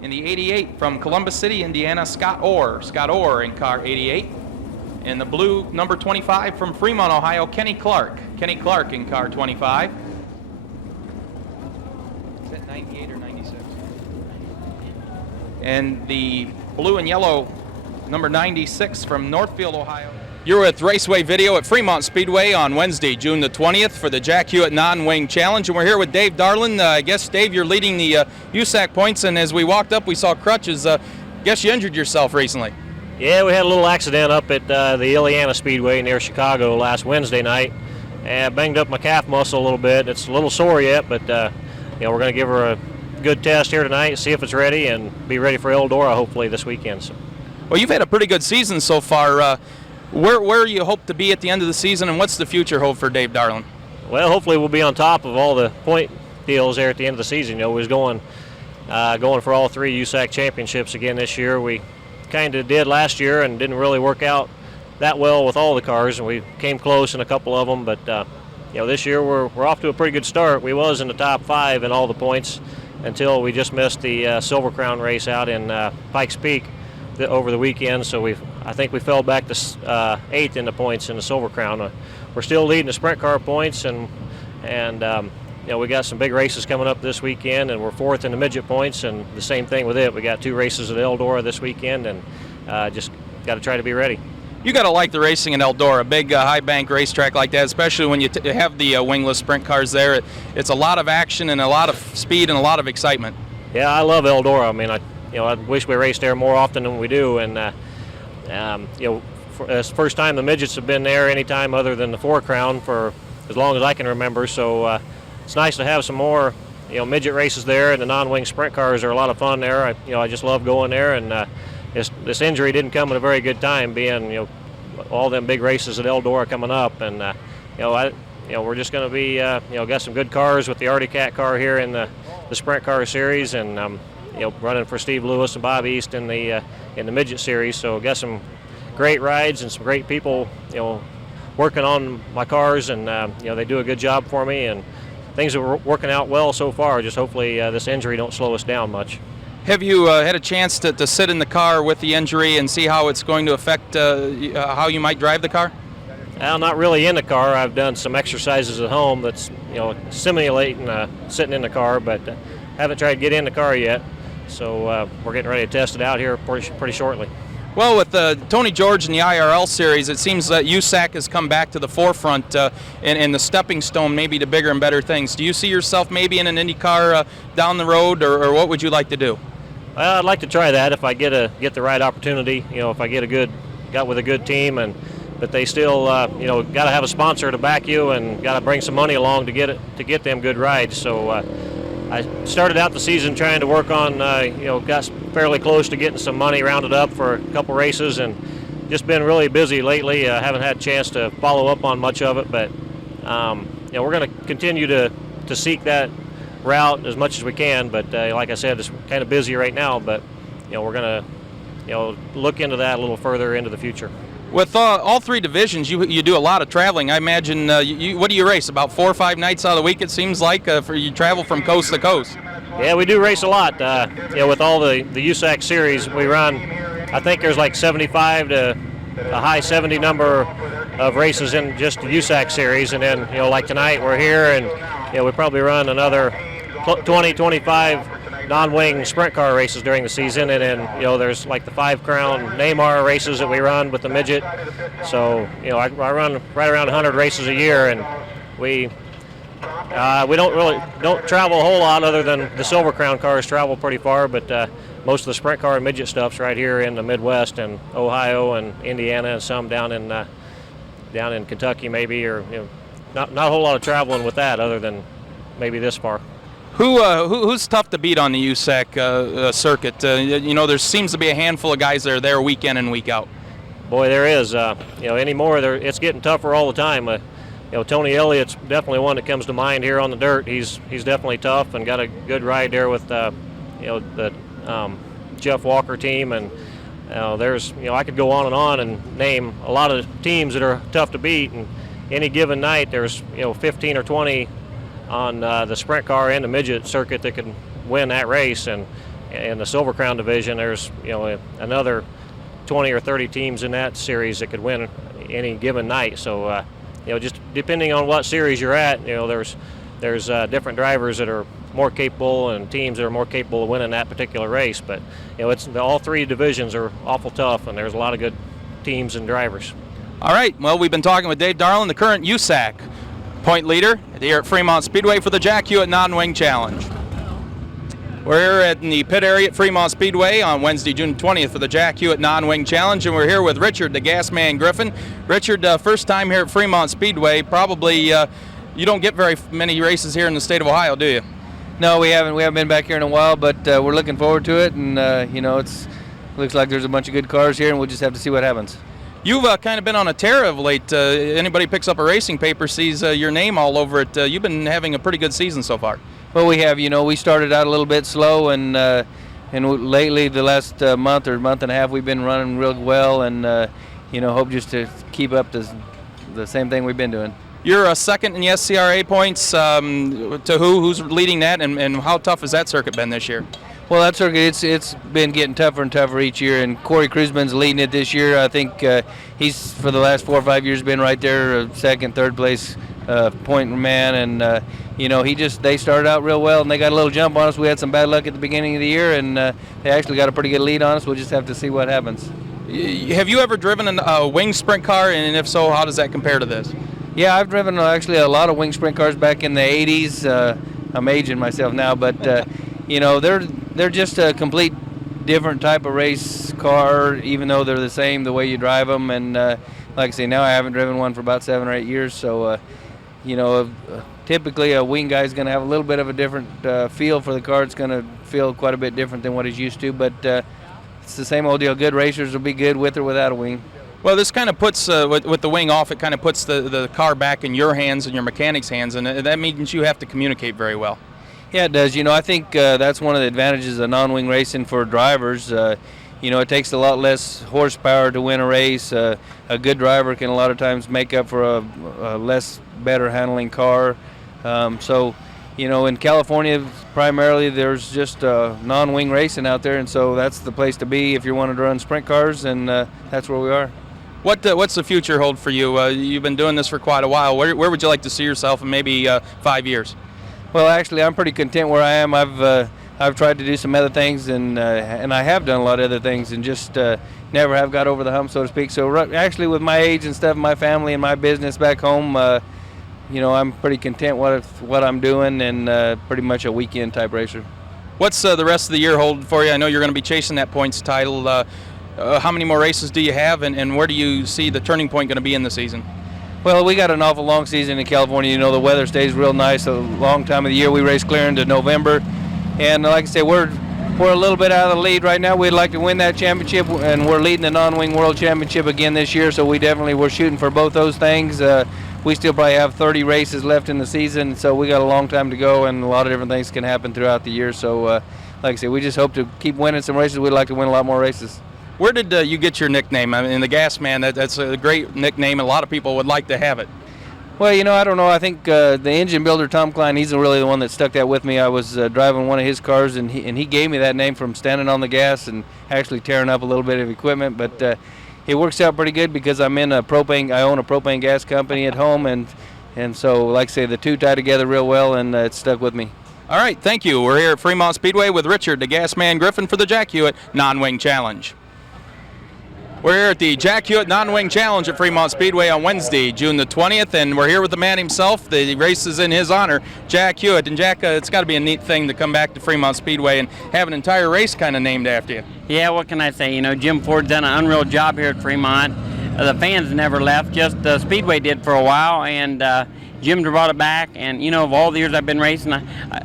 In the 88 from Columbus City, Indiana, Scott Orr. Scott Orr in car 88. In the blue, number 25 from Fremont, Ohio, Kenny Clark. Kenny Clark in car 25. Is that 98 or 96? And the blue and yellow, number 96 from Northfield, Ohio. You're with Raceway Video at Fremont Speedway on Wednesday, June the 20th for the Jack Hewitt Non-Wing Challenge. And we're here with Dave Darlin. I guess, Dave, you're leading the USAC points, and as we walked up, we saw crutches. Guess you injured yourself recently. Yeah, we had a little accident up at the Indiana Speedway near Chicago last Wednesday night. And banged up my calf muscle a little bit. It's a little sore yet, but we're going to give her a good test here tonight, see if it's ready, and be ready for Eldora hopefully this weekend. So. Well, you've had a pretty good season so far. Where you hope to be at the end of the season, and what's the future hold for Dave Darlin? Well, hopefully we'll be on top of all the point deals there at the end of the season. We was going for all three USAC championships again this year. We kind of did last year and didn't really work out that well with all the cars, and we came close in a couple of them. But this year we're off to a pretty good start. We was in the top 5 in all the points until we just missed the Silver Crown race out in Pikes Peak over the weekend. So I think we fell back to 8th in the points in the Silver Crown. We're still leading the sprint car points, and we got some big races coming up this weekend, and we're 4th in the midget points, and the same thing with it. We got 2 races at Eldora this weekend, and just got to try to be ready. You got to like the racing in Eldora, a big high bank racetrack like that, especially when you have the wingless sprint cars there. It's a lot of action and a lot of speed and a lot of excitement. Yeah, I love Eldora. I mean, I wish we raced there more often than we do, and it's the first time the midgets have been there any time other than the 4 Crown for as long as I can remember. So it's nice to have some more midget races there, and the non-wing sprint cars are a lot of fun there. I just love going there, and this injury didn't come at a very good time, being all them big races at Eldora coming up, and we're just going to be got some good cars with the Artie Cat car here in the sprint car series, and running for Steve Lewis and Bob East in the midget series. So got some great rides and some great people working on my cars, and they do a good job for me, and things are working out well so far. Just hopefully this injury don't slow us down much. Have you had a chance to sit in the car with the injury and see how it's going to affect how you might drive the car? Well, not really in the car. I've done some exercises at home that's simulating sitting in the car, but haven't tried to get in the car yet. So we're getting ready to test it out here pretty shortly. Well, with Tony George and the IRL series, it seems that USAC has come back to the forefront and the stepping stone maybe to bigger and better things. Do you see yourself maybe in an Indy car down the road, or what would you like to do? Well, I'd like to try that if I get the right opportunity. If I got with a good team, but they still got to have a sponsor to back you and got to bring some money along to get them good rides. So I started out the season trying to work on got fairly close to getting some money rounded up for a couple races, and just been really busy lately. I haven't had a chance to follow up on much of it, but we're going to continue to seek that route as much as we can. But like I said, it's kind of busy right now, but we're going to look into that a little further into the future. With all 3 divisions, you do a lot of traveling. I imagine, what do you race, about 4 or 5 nights out of the week, it seems like, you travel from coast to coast? Yeah, we do race a lot. With all the USAC series, we run, I think there's like 75 to a high 70 number of races in just the USAC series. And then, like tonight, we're here, and we probably run another 20, 25 non-wing sprint car races during the season, and then there's like the 5 Crown Neymar races that we run with the midget. So I run right around 100 races a year, and we don't travel a whole lot other than the Silver Crown cars travel pretty far, but most of the sprint car and midget stuff's right here in the Midwest and Ohio and Indiana, and some down in Kentucky maybe, or not a whole lot of traveling with that other than maybe this far. Who's tough to beat on the USAC circuit? There seems to be a handful of guys that are there week in and week out. Boy, there is. Anymore, it's getting tougher all the time. Tony Elliott's definitely one that comes to mind here on the dirt. He's definitely tough and got a good ride there with the Jeff Walker team. And there's I could go on and name a lot of teams that are tough to beat. And any given night, there's 15 or 20 on the sprint car and the midget circuit that can win that race. And in the Silver Crown division, there's another 20 or 30 teams in that series that could win any given night. So just depending on what series you're at, there's different drivers that are more capable and teams that are more capable of winning that particular race. But it's all three divisions are awful tough, and there's a lot of good teams and drivers. All right, well, we've been talking with Dave Darlin, the current USAC point leader here at Fremont Speedway for the Jack Hewitt Non-Wing Challenge. We're here at the pit area at Fremont Speedway on Wednesday, June 20th for the Jack Hewitt Non-Wing Challenge, and we're here with Richard, the gas man Griffin. Richard, first time here at Fremont Speedway. Probably you don't get very many races here in the state of Ohio, do you? No, we haven't. We haven't been back here in a while, but we're looking forward to it, and it looks like there's a bunch of good cars here, and we'll just have to see what happens. You've kind of been on a tear of late. Anybody picks up a racing paper sees your name all over it. You've been having a pretty good season so far. Well, we have. We started out a little bit slow, and lately, the last month or month and a half, we've been running real well, and hope just to keep up the same thing we've been doing. You're second in the SCRA points. To who's leading that, and how tough has that circuit been this year? Well, that circuit, it's been getting tougher and tougher each year, and Corey Kruzman's leading it this year. I think he's, for the last 4 or 5 years, been right there, second, third place point man, and they started out real well, and they got a little jump on us. We had some bad luck at the beginning of the year, and they actually got a pretty good lead on us. We'll just have to see what happens. Have you ever driven a wing sprint car, and if so, how does that compare to this? Yeah, I've driven actually a lot of wing sprint cars back in the 80s. I'm aging myself now, but they're just a complete different type of race car, even though they're the same the way you drive them. And like I say, now I haven't driven one for about 7 or 8 years, so typically a wing guy is going to have a little bit of a different feel for the car. It's going to feel quite a bit different than what he's used to, but it's the same old deal. Good racers will be good with or without a wing. Well, this kind of puts, with the wing off, it kind of puts the car back in your hands and your mechanic's hands, and that means you have to communicate very well. Yeah, it does. I think that's one of the advantages of non-wing racing for drivers. It takes a lot less horsepower to win a race. A good driver can a lot of times make up for a less better handling car. In California, primarily, there's just non-wing racing out there, and so that's the place to be if you want to run sprint cars, and that's where we are. What's the future hold for you? You've been doing this for quite a while. Where would you like to see yourself in maybe 5 years? Well, actually, I'm pretty content where I am. I've tried to do some other things, and I have done a lot of other things, and just never have got over the hump, so to speak. So actually, with my age and stuff, my family and my business back home, I'm pretty content with what I'm doing, and pretty much a weekend type racer. What's the rest of the year hold for you? I know you're going to be chasing that points title. How many more races do you have, and where do you see the turning point going to be in the season? Well, we got an awful long season in California. The weather stays real nice a long time of the year. We race clear into November, and like I say, we're a little bit out of the lead right now. We'd like to win that championship, and we're leading the non-wing world championship again this year, so we're shooting for both those things. We still probably have 30 races left in the season, so we got a long time to go, and a lot of different things can happen throughout the year. So like I say, we just hope to keep winning some races. We'd like to win a lot more races. Where did you get your nickname? I mean, the Gas Man, that's a great nickname, and a lot of people would like to have it. Well, I don't know. I think the engine builder, Tom Klein, he's really the one that stuck that with me. I was driving one of his cars, and he gave me that name from standing on the gas and actually tearing up a little bit of equipment. But it works out pretty good because I own a propane gas company at home, and so, like I say, the two tie together real well, and it stuck with me. All right, thank you. We're here at Fremont Speedway with Richard, the Gas Man Griffin, for the Jack Hewitt Non-Wing Challenge. We're here at the Jack Hewitt Non-Wing Challenge at Fremont Speedway on Wednesday, June the 20th, and we're here with the man himself. The race is in his honor, Jack Hewitt. And Jack, it's got to be a neat thing to come back to Fremont Speedway and have an entire race kind of named after you. Yeah, what can I say? Jim Ford's done an unreal job here at Fremont. The fans never left, just the Speedway did for a while, and Jim brought it back. And, of all the years I've been racing,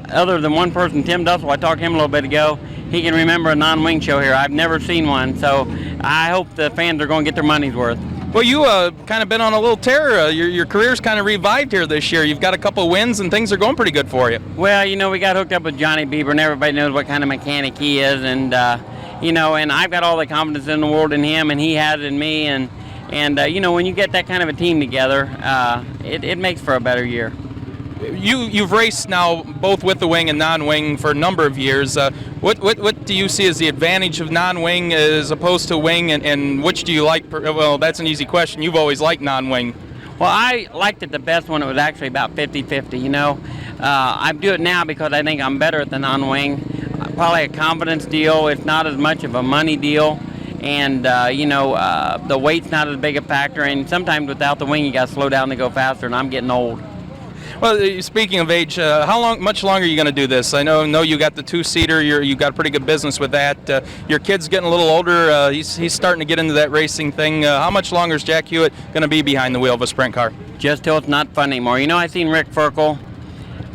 other than one person, Tim Dussel, I talked to him a little bit ago, he can remember a non-wing show here. I've never seen one, so I hope the fans are going to get their money's worth. Well, you kind of been on a little tear. Your career's kind of revived here this year. You've got a couple of wins, and things are going pretty good for you. Well, we got hooked up with Johnny Bieber, and everybody knows what kind of mechanic he is, and and I've got all the confidence in the world in him, and he has in me, and when you get that kind of a team together, it makes for a better year. You've raced now both with the wing and non-wing for a number of years. What do you see as the advantage of non-wing as opposed to wing, and which do you like? Well, that's an easy question. You've always liked non-wing. Well, I liked it the best when it was actually about 50-50, you know. I do it now because I think I'm better at the non-wing. Probably a confidence deal. It's not as much of a money deal. And, the weight's not as big a factor. And sometimes without the wing, you got to slow down to go faster, and I'm getting old. Well, speaking of age, much longer are you going to do this? I know you got the two-seater. You got pretty good business with that. Your kid's getting a little older. He's starting to get into that racing thing. How much longer is Jack Hewitt going to be behind the wheel of a sprint car? Just till it's not fun anymore. You know, I seen Rick Ferkel.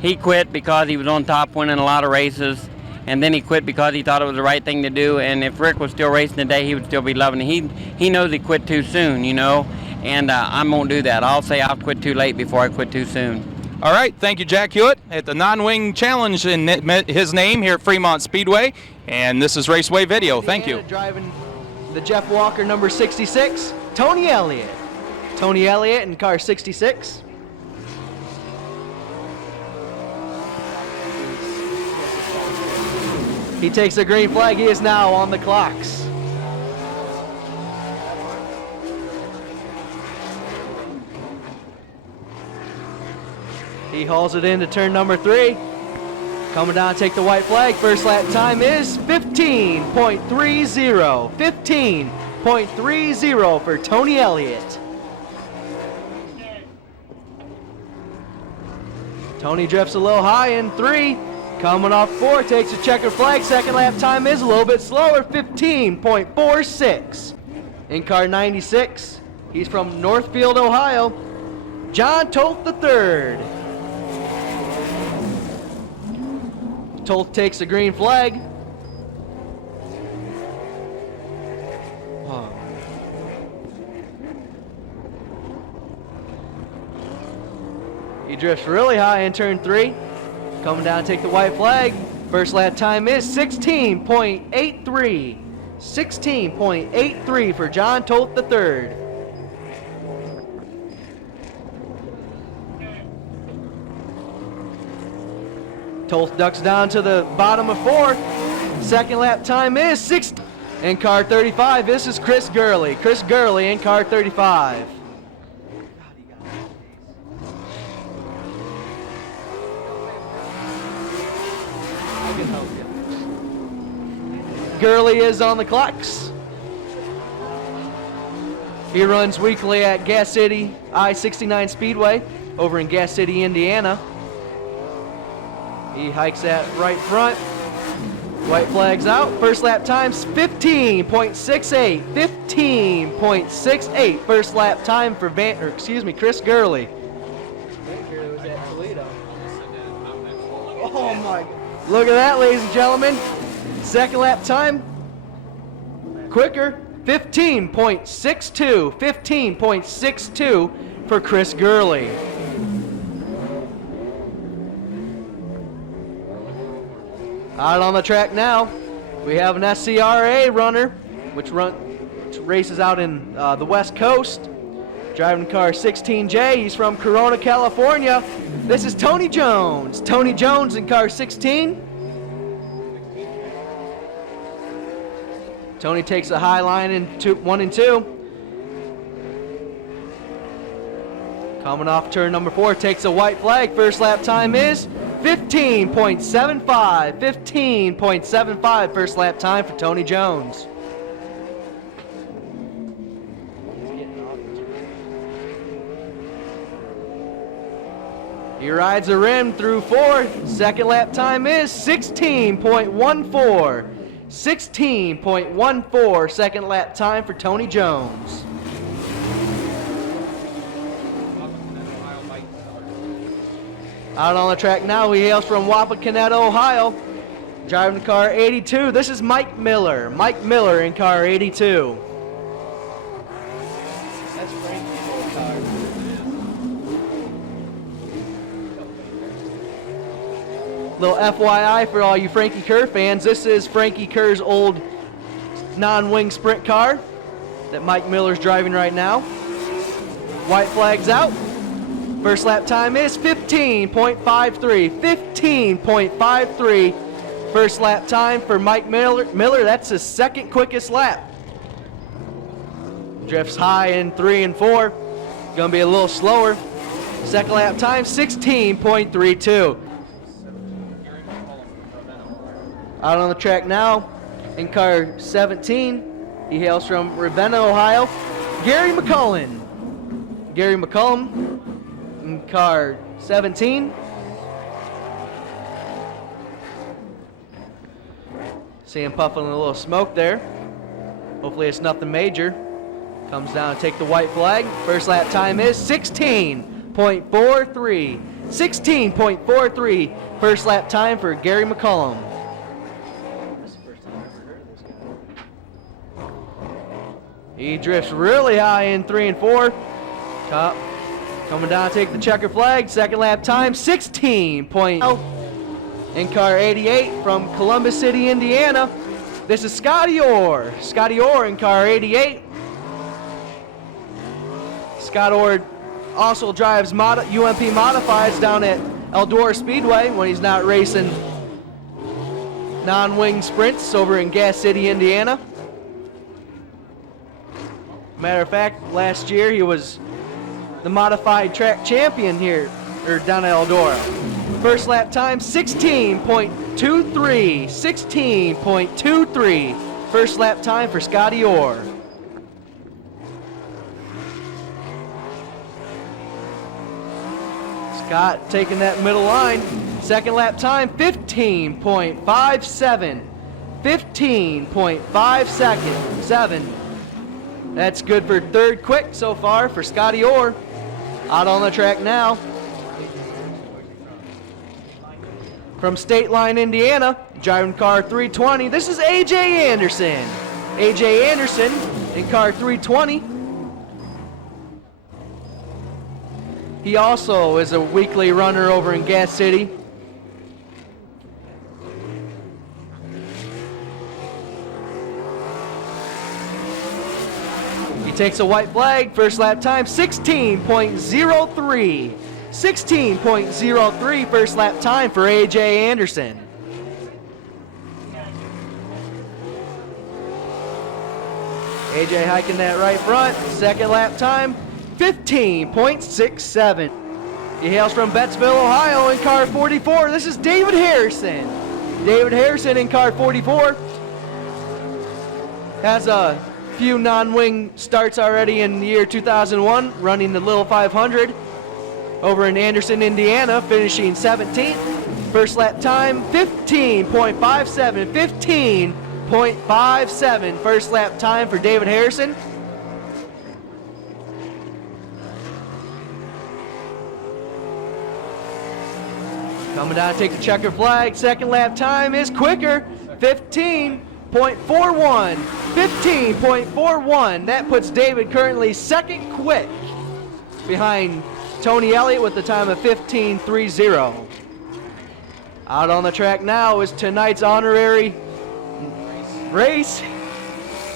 He quit because he was on top winning a lot of races, and then he quit because he thought it was the right thing to do. And if Rick was still racing today, he would still be loving it. He knows he quit too soon, you know, and I won't do that. I'll say I'll quit too late before I quit too soon. All right, thank you, Jack Hewitt, at the non-wing challenge in his name here at Fremont Speedway. And this is Raceway Video. Thank you. Driving the Jeff Walker number 66, Tony Elliott. Tony Elliott in car 66. He takes the green flag. He is now on the clocks. He hauls it into turn number 3. Coming down to take the white flag. First lap time is 15.30. 15.30 for Tony Elliott. Tony drifts a little high in 3. Coming off 4, takes a checkered flag. Second lap time is a little bit slower, 15.46. In car 96, he's from Northfield, Ohio, John Toth III. Toth takes the green flag. He drifts really high in turn 3. Coming down to take the white flag. First lap time is 16.83. 16.83 for John Toth III. Toth ducks down to the bottom of 4. Second lap time is 6. In car 35, this is Chris Gurley. Chris Gurley in car 35. Gurley is on the clocks. He runs weekly at Gas City I-69 Speedway over in Gas City, Indiana. He hikes at right front. White flag's out. First lap time's 15.68. 15.68. First lap time for Chris Gurley. Oh my! Look at that, ladies and gentlemen. Second lap time, quicker, 15.62, 15.62 for Chris Gurley. Out on the track now, we have an SCRA runner, which races out in the West Coast. Driving car 16J, he's from Corona, California. This is Tony Jones. Tony Jones in car 16. Tony takes a high line in 1 and 2. Coming off turn number 4, takes a white flag. First lap time is 15.75. 15.75 first lap time for Tony Jones. He rides the rim through 4. Second lap time is 16.14. 16.14 second lap time for Tony Jones. Out on the track now, he hails from Wapakoneta, Ohio. Driving the car 82, this is Mike Miller. Mike Miller in car 82. That's Frankie's old car. Little FYI for all you Frankie Kerr fans, this is Frankie Kerr's old non-wing sprint car that Mike Miller's driving right now. White flag's out. First lap time is 15.53. 15.53. First lap time for Mike Miller. That's his second quickest lap. Drifts high in 3 and 4. Gonna be a little slower. Second lap time, 16.32. Out on the track now, in car 17. He hails from Ravenna, Ohio. Gary McCullen. Gary McCullum in car 17. See him puffing a little smoke there. Hopefully it's nothing major. Comes down and take the white flag. First lap time is 16.43. 16.43. First lap time for Gary McCullum. He drifts really high in 3 and 4. Top. Coming down to take the checker flag. Second lap time, 16.0. In car 88 from Columbus City, Indiana. This is Scotty Orr. Scotty Orr in car 88. Scott Orr also drives UMP Modifieds down at Eldora Speedway when he's not racing non-wing sprints over in Gas City, Indiana. Matter of fact, last year he was the modified track champion here, or down at Eldora. First lap time, 16.23. 16.23. First lap time for Scotty Orr. Scott taking that middle line. Second lap time, 15.57. 15.57. That's good for third quick so far for Scotty Orr. Out on the track now. From State Line, Indiana, driving car 320, this is AJ Anderson. AJ Anderson in car 320. He also is a weekly runner over in Gas City. He takes a white flag. First lap time, 16.03. 16.03 first lap time for AJ Anderson. AJ hiking that right front. Second lap time, 15.67. He hails from Bettsville, Ohio in car 44. This is David Harrison. David Harrison in car 44. Has a few non-wing starts already in the year 2001, running the Little 500 over in Anderson, Indiana, finishing 17th. First lap time, 15.57. 15.57 first lap time for David Harrison. Coming down to take the checker flag. Second lap time is quicker, 15.41. 15.41. That puts David currently second quick behind Tony Elliott with the time of 15.30. Out on the track now is tonight's honorary race.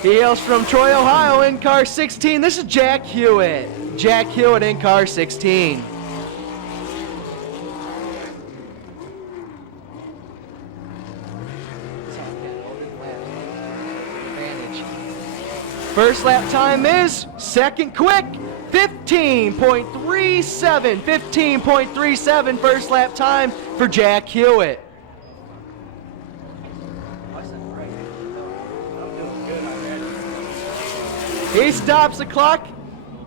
He hails from Troy, Ohio in car 16. This is Jack Hewitt. Jack Hewitt in car 16. First lap time is second quick, 15.37. 15.37 first lap time for Jack Hewitt. He stops the clock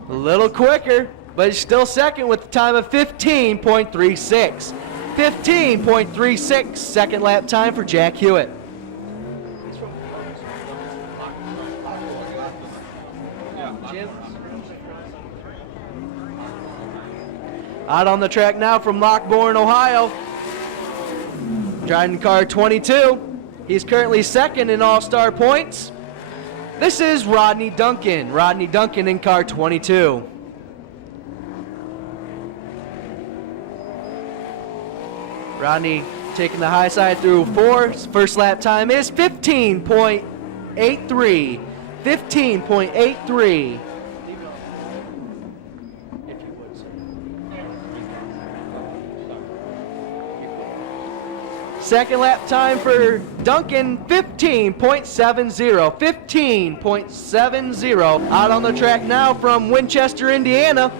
a little quicker, but he's still second with the time of 15.36. 15.36 second lap time for Jack Hewitt. Out on the track now from Lockbourne, Ohio. Driving car 22. He's currently second in All-Star points. This is Rodney Duncan. Rodney Duncan in car 22. Rodney taking the high side through 4. His first lap time is 15.83. 15.83. Second lap time for Duncan, 15.70. 15.70. Out on the track now from Winchester, Indiana.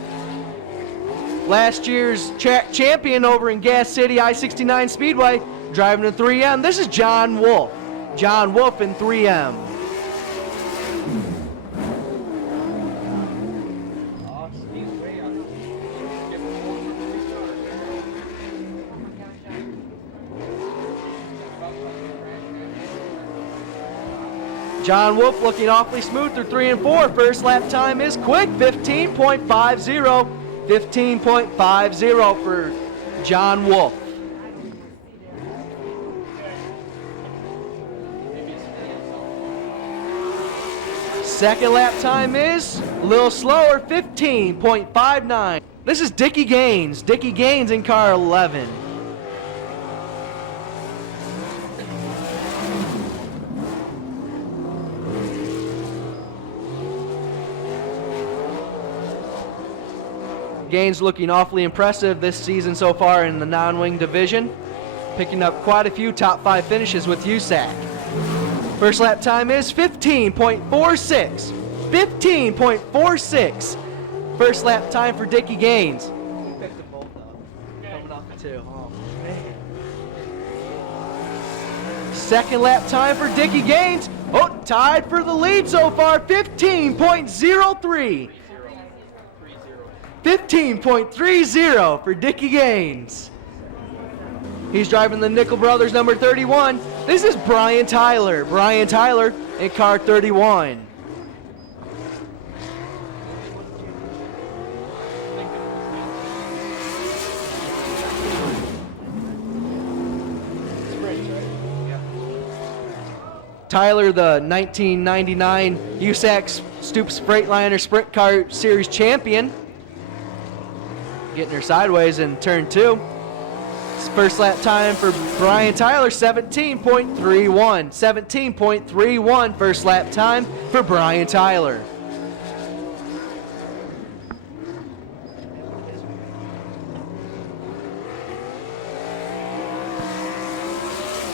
Last year's track champion over in Gas City, I-69 Speedway, driving a 3M. This is John Wolf. John Wolf in 3M. John Wolf looking awfully smooth through 3 and 4. First lap time is quick, 15.50. 15.50 for John Wolf. Second lap time is a little slower, 15.59. This is Dickie Gaines. Dickie Gaines in car 11. Gaines looking awfully impressive this season so far in the non-wing division, picking up quite a few top 5 finishes with USAC. First lap time is 15.46. 15.46. First lap time for Dickie Gaines. Picked them both up. Coming off the 2. Oh, man. Second lap time for Dickie Gaines. Oh, tied for the lead so far, 15.03. 15.30 for Dickie Gaines. He's driving the Nickel Brothers number 31. This is Brian Tyler. Brian Tyler in car 31. Tyler, the 1999 USAC Stoops Freightliner Sprint Car Series champion. Getting her sideways in turn 2. First lap time for Brian Tyler, 17.31. 17.31 first lap time for Brian Tyler.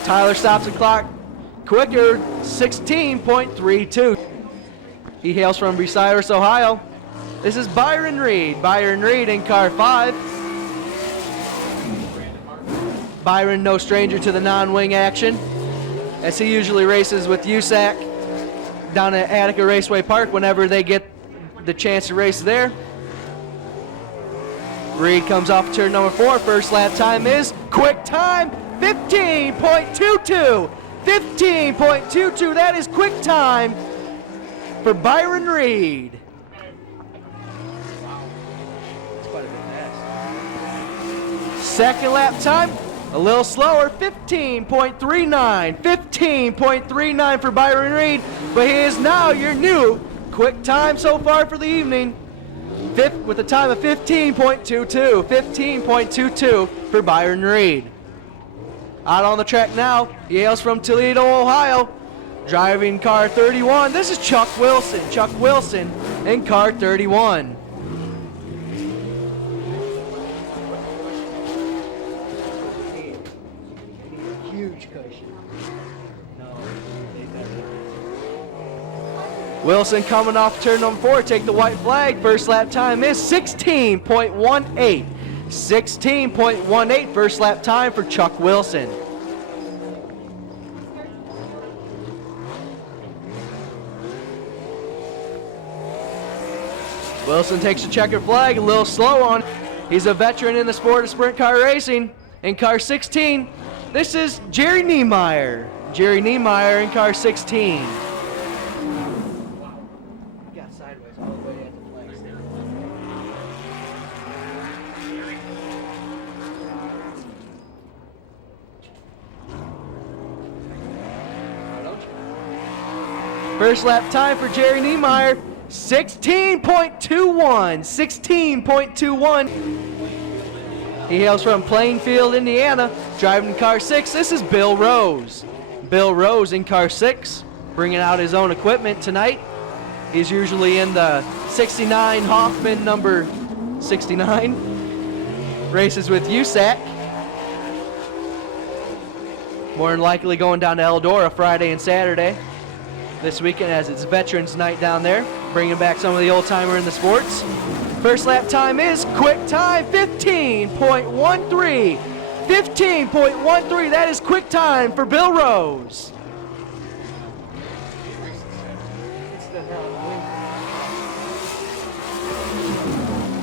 Tyler stops the clock quicker, 16.32. He hails from Bucyrus, Ohio. This is Byron Reed. Byron Reed in car 5. Byron, no stranger to the non-wing action, as he usually races with USAC down at Attica Raceway Park whenever they get the chance to race there. Reed comes off turn number 4. First lap time is quick time, 15.22. 15.22. That is quick time for Byron Reed. Second lap time, a little slower, 15.39. 15.39 for Byron Reed, but he is now your new quick time so far for the evening. Fifth with a time of 15.22. 15.22 for Byron Reed. Out on the track now, he hails from Toledo, Ohio, driving car 31. This is Chuck Wilson. Chuck Wilson in car 31. Wilson coming off turn number 4, take the white flag. First lap time is 16.18. 16.18 first lap time for Chuck Wilson. Wilson takes the checkered flag, a little slow on. He's a veteran in the sport of sprint car racing. In car 16, this is Jerry Niemeyer. Jerry Niemeyer in car 16. First lap time for Jerry Niemeyer, 16.21. 16.21. He hails from Plainfield, Indiana, driving car 6. This is Bill Rose. Bill Rose in car 6, bringing out his own equipment tonight. He's usually in the 69 Hoffman number 69. Races with USAC. More than likely going down to Eldora Friday and Saturday this weekend, as it's Veterans Night down there, bringing back some of the old-timer in the sports. First lap time is quick time, 15.13. 15.13, that is quick time for Bill Rose.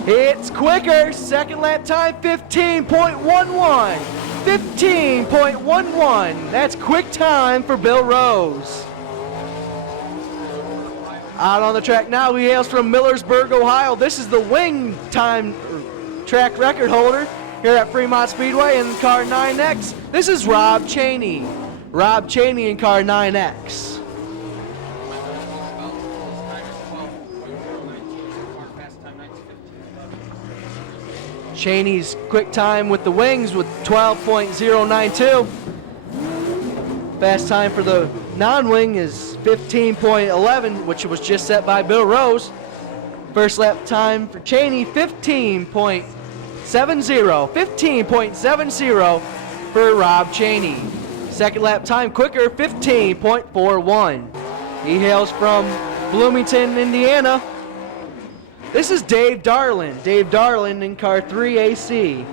It's quicker, second lap time, 15.11. 15.11, that's quick time for Bill Rose. Out on the track now, he hails from Millersburg, Ohio. This is the wing time track record holder here at Fremont Speedway in car 9X. This is Rob Cheney. Rob Cheney in car 9X. Cheney's quick time with the wings with 12.092. Fast time for the non-wing is 15.11, which was just set by Bill Rose. First lap time for Cheney, 15.70. 15.70 for Rob Cheney. Second lap time quicker, 15.41. He hails from Bloomington, Indiana. This is Dave Darlin. Dave Darlin in car 3AC.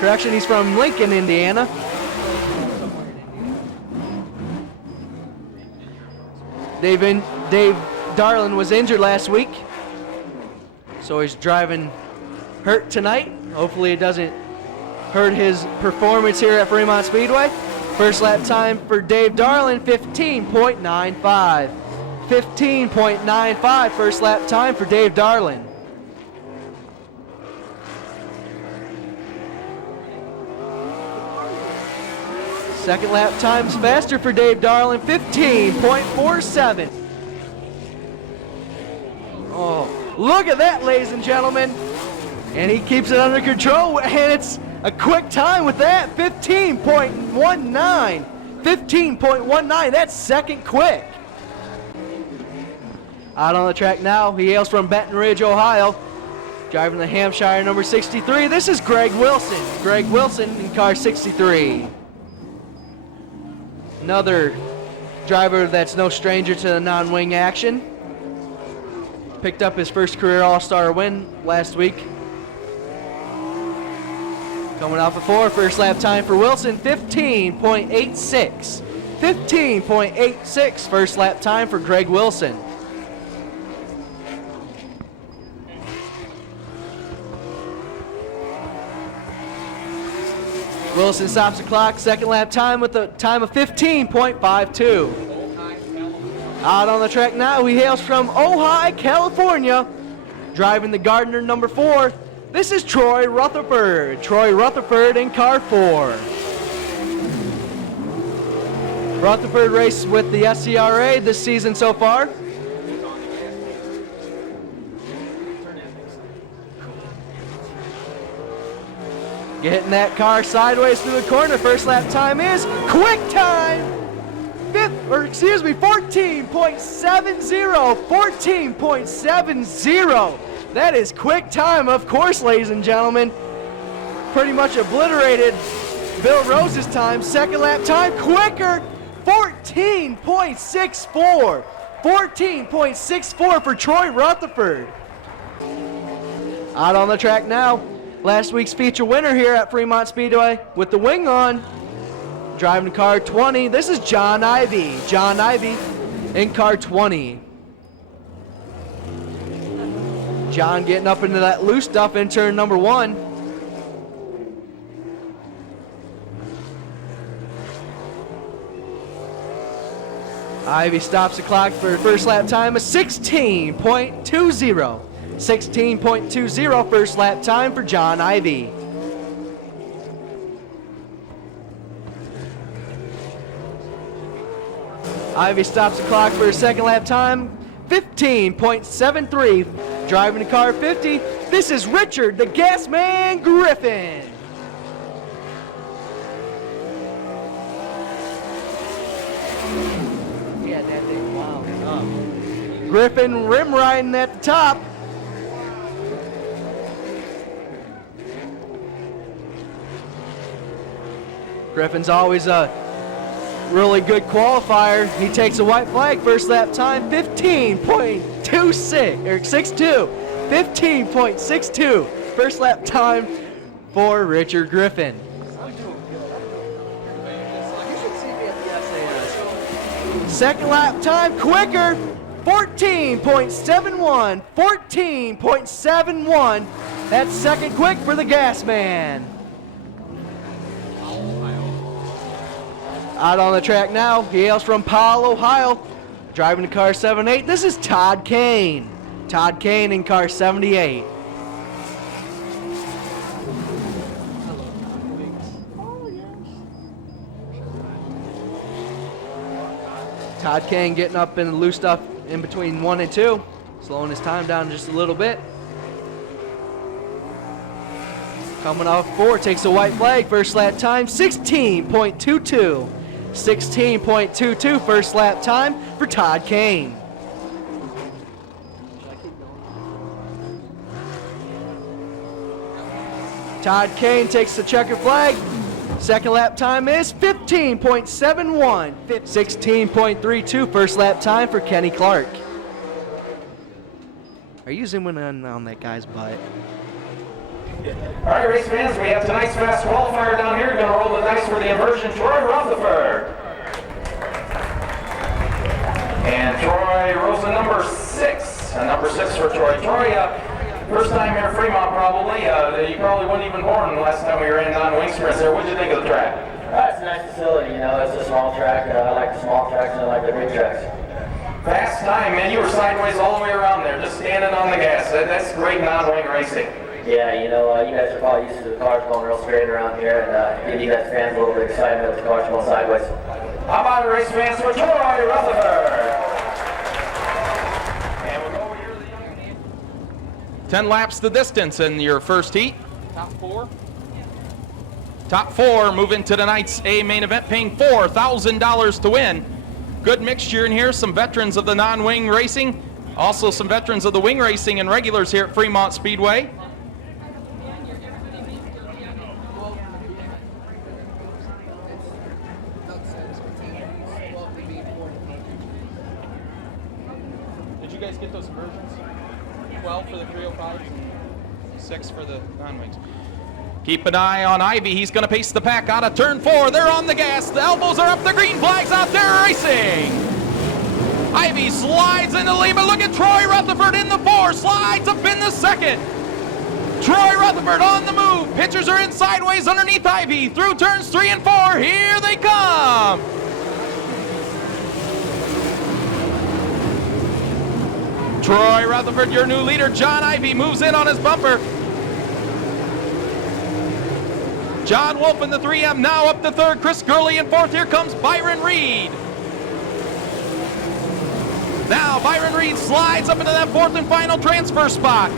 Correction, he's from Lincoln, Indiana. Dave Darlin was injured last week, so he's driving hurt tonight. Hopefully it doesn't hurt his performance here at Fremont Speedway. First lap time for Dave Darlin, 15.95. 15.95 first lap time for Dave Darlin. Second lap time's faster for Dave Darlin, 15.47. Oh, look at that, ladies and gentlemen. And he keeps it under control, and it's a quick time with that, 15.19. 15.19, that's second quick. Out on the track now, he hails from Baton Rouge, Ohio, driving the Hampshire number 63. This is Greg Wilson. Greg Wilson in car 63. Another driver that's no stranger to the non-wing action. Picked up his first career All-Star win last week. Coming off before, first lap time for Wilson, 15.86. 15.86 first lap time for Greg Wilson. Wilson stops the clock, second lap time with a time of 15.52. Out on the track now, he hails from Ojai, California, driving the Gardner number 4. This is Troy Rutherford. Troy Rutherford in car 4. Rutherford raced with the SCRA this season so far. Getting that car sideways through the corner. First lap time is quick time. 14.70. 14.70. That is quick time, of course, ladies and gentlemen. Pretty much obliterated Bill Rose's time. Second lap time quicker. 14.64. 14.64 for Troy Rutherford. Out on the track now. Last week's feature winner here at Fremont Speedway with the wing on. Driving car 20. This is John Ivy. John Ivy in car 20. John getting up into that loose stuff in turn number 1. Ivy stops the clock for first lap time of 16.20. 16.20 first lap time for John Ivy. Ivy stops the clock for a second lap time, 15.73. Driving the car 50, this is Richard the Gasman Griffin. Yeah, that thing, wow. Griffin rim riding at the top. Griffin's always a really good qualifier. He takes a white flag. First lap time 15.26 or 62. 15.62. First lap time for Richard Griffin. Second lap time quicker. 14.71. 14.71. That's second quick for the gas man. Out on the track now, he hails from Powell, Ohio, driving the car 78. This is Todd Kane. Todd Kane in car 78. Todd Kane getting up in the loose stuff in between 1 and 2, slowing his time down just a little bit. Coming off 4, takes a white flag. First lap time 16.22. 16.22 first lap time for Todd Kane. Todd Kane takes the checker flag. Second lap time is 15.71. 16.32 first lap time for Kenny Clark. Are you zooming in on that guy's butt? All right, race fans, we have tonight's fast qualifier down here. Going to roll the dice for the inversion, Troy Rutherford. And Troy rolls a number 6. A number 6 for Troy. Troy, first time here at Fremont probably. You probably weren't even born the last time we ran non-wing sprints there. What did you think of the track? It's a nice facility, you know, it's a small track. I like the small tracks and I like the big tracks. Fast time, man. You were sideways all the way around there, just standing on the gas. That's great non-wing racing. Yeah, you know, you guys are probably used to the cars going real straight around here, and give you guys fans a little bit of excitement with the cars going sideways. How about a race fans for Troy Rutherford? And we'll go over here to the young 10 laps the distance in your first heat. Top 4. Top 4 moving to tonight's A main event, paying $4,000 to win. Good mixture in here, some veterans of the non-wing racing, also some veterans of the wing racing and regulars here at Fremont Speedway. Did you guys get those versions? 12 for the 305s and 6 for the non-wings. Keep an eye on Ivy. He's going to pace the pack out of turn 4. They're on the gas. The elbows are up. The green flag's out there racing. Ivy slides in the lead, but look at Troy Rutherford in the 4. Slides up in the second. Troy Rutherford on the move. Pitchers are in sideways underneath Ivy. Through turns 3 and 4. Here they come. Troy Rutherford, your new leader. John Ivy moves in on his bumper. John Wolf in the 3M, now up to 3rd. Chris Gurley in 4th. Here comes Byron Reed. Now Byron Reed slides up into that 4th and final transfer spot.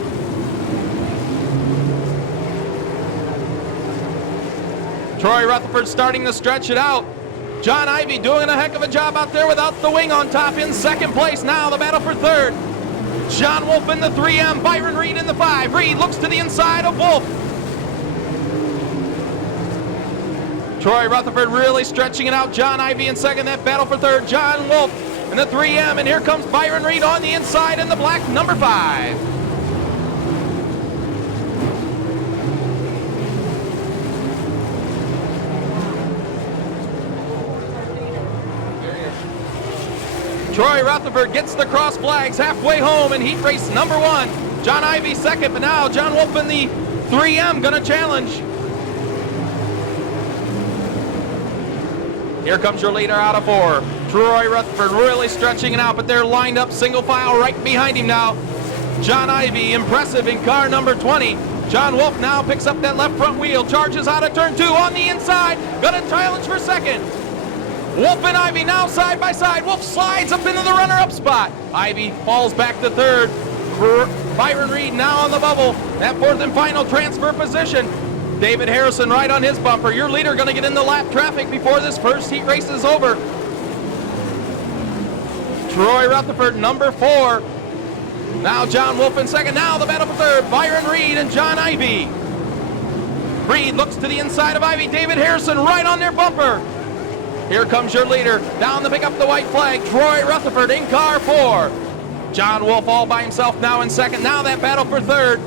Troy Rutherford starting to stretch it out. John Ivy doing a heck of a job out there without the wing on top in 2nd place. Now the battle for 3rd. John Wolf in the 3M, Byron Reed in the 5. Reed looks to the inside of Wolf. Troy Rutherford really stretching it out. John Ivy in 2nd, that battle for 3rd. John Wolf in the 3M, and here comes Byron Reed on the inside in the black number 5. Troy Rutherford gets the cross flags halfway home in heat race number 1. John Ivy 2nd, but now John Wolf in the 3M gonna challenge. Here comes your leader out of 4. Troy Rutherford really stretching it out, but they're lined up single file right behind him now. John Ivy, impressive in car number 20. John Wolf now picks up that left front wheel, charges out of turn 2 on the inside, gonna challenge for 2nd. Wolf and Ivy now side by side. Wolf slides up into the runner-up spot. Ivy falls back to 3rd. Byron Reed now on the bubble. That 4th and final transfer position. David Harrison right on his bumper. Your leader going to get into lap traffic before this first heat race is over. Troy Rutherford, number 4. Now John Wolf in 2nd. Now the battle for 3rd. Byron Reed and John Ivy. Reed looks to the inside of Ivy. David Harrison right on their bumper. Here comes your leader. Down to pick up the white flag. Troy Rutherford in car 4. John Wolf all by himself now in second. Now that battle for third.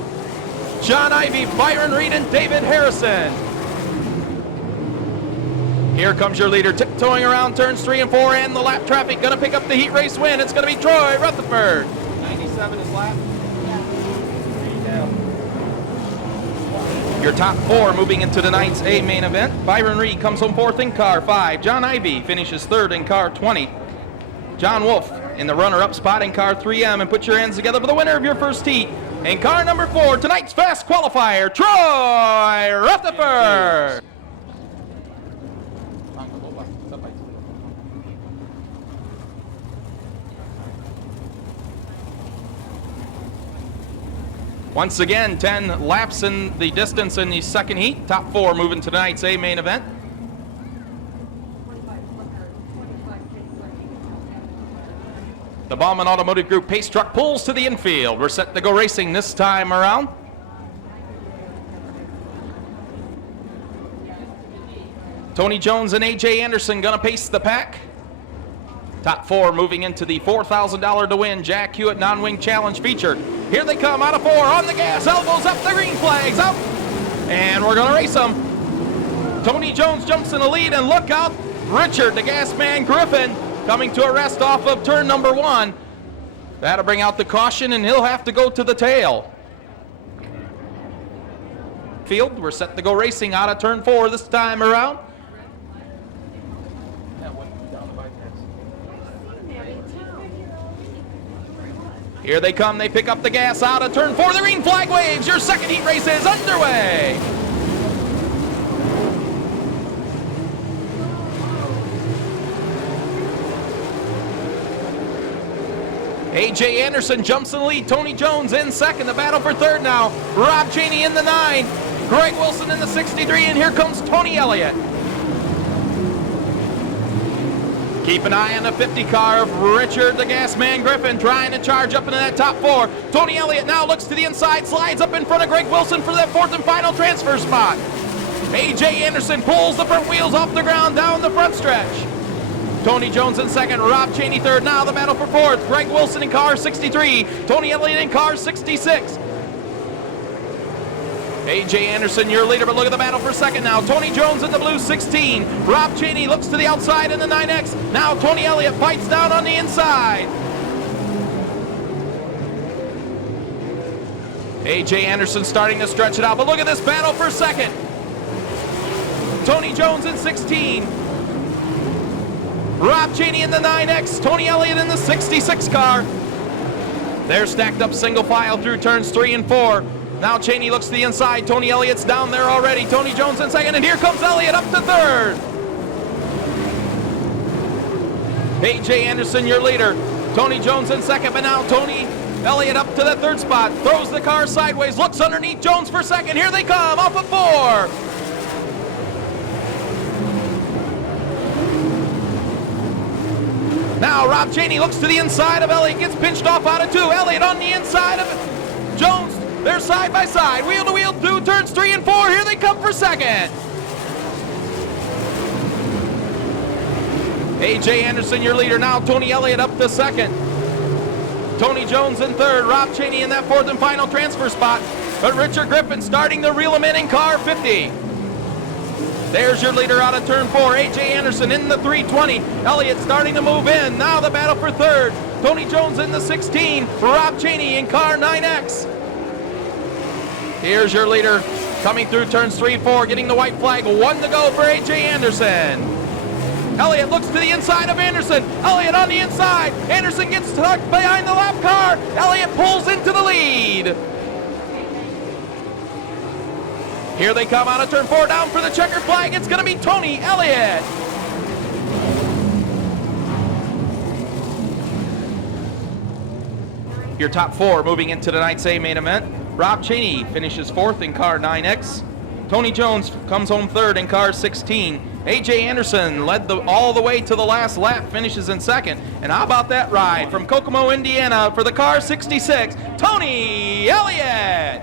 John Ivy, Byron Reed, and David Harrison. Here comes your leader, tiptoeing around turns 3 and 4 and the lap traffic. Going to pick up the heat race win. It's going to be Troy Rutherford. 97 is lap. Your top 4 moving into tonight's A main event. Byron Reed comes home 4th in car 5. John Ivy finishes 3rd in car 20. John Wolf in the runner-up spot in car 3M. And put your hands together for the winner of your first heat. In car number 4, tonight's fast qualifier, Troy Rutherford. Once again, 10 laps in the distance in the second heat. Top 4 moving to tonight's A main event. The Bauman Automotive Group pace truck pulls to the infield. We're set to go racing this time around. Tony Jones and A.J. Anderson gonna pace the pack. Top 4 moving into the $4,000 to win Jack Hewitt Non-Wing Challenge feature. Here they come out of 4 on the gas, elbows up, the green flag's up, and we're gonna race them. Tony Jones jumps in the lead, and look out, Richard, the gas man Griffin, coming to a rest off of turn number 1. That'll bring out the caution, and he'll have to go to the tail. Field, we're set to go racing out of turn 4 this time around. Here they come, they pick up the gas out of turn 4. The green flag waves, your second heat race is underway. A.J. Anderson jumps in the lead, Tony Jones in second, the battle for third now. Rob Cheney in the 9, Greg Wilson in the 63, and here comes Tony Elliott. Keep an eye on the 50 car of Richard the gas man Griffin trying to charge up into that top 4. Tony Elliott now looks to the inside, slides up in front of Greg Wilson for that 4th and final transfer spot. A.J. Anderson pulls the front wheels off the ground down the front stretch. Tony Jones in second, Rob Cheney third. Now the battle for 4th. Greg Wilson in car 63, Tony Elliott in car 66. A.J. Anderson, your leader, but look at the battle for second now. Tony Jones in the blue 16. Rob Cheney looks to the outside in the 9X. Now Tony Elliott fights down on the inside. A.J. Anderson starting to stretch it out, but look at this battle for second. Tony Jones in 16. Rob Cheney in the 9X. Tony Elliott in the 66 car. They're stacked up single file through turns 3 and 4. Now Cheney looks to the inside. Tony Elliott's down there already. Tony Jones in second, and here comes Elliott up to third. A.J. Anderson, your leader. Tony Jones in second, but now Tony Elliott up to that third spot. Throws the car sideways, looks underneath Jones for second. Here they come, off of 4. Now Rob Cheney looks to the inside of Elliott, gets pinched off out of 2. Elliott on the inside of Jones. They're side by side, wheel to wheel through turns 3 and 4. Here they come for second. A.J. Anderson, your leader. Now Tony Elliott up to second. Tony Jones in third. Rob Cheney in that 4th and final transfer spot. But Richard Griffin starting to reel him in car 50. There's your leader out of turn 4. A.J. Anderson in the 320. Elliott starting to move in. Now the battle for third. Tony Jones in the 16. Rob Cheney in car 9X. Here's your leader coming through turns 3 and 4, getting the white flag. 1 to go for A.J. Anderson. Elliott looks to the inside of Anderson. Elliott on the inside. Anderson gets tucked behind the lap car. Elliott pulls into the lead. Here they come out of turn 4, down for the checker flag. It's going to be Tony Elliott. Your top 4 moving into tonight's A main event. Rob Cheney finishes 4th in car 9X. Tony Jones comes home 3rd in car 16. A.J. Anderson led all the way to the last lap, finishes in 2nd. And how about that ride from Kokomo, Indiana for the car 66, Tony Elliott.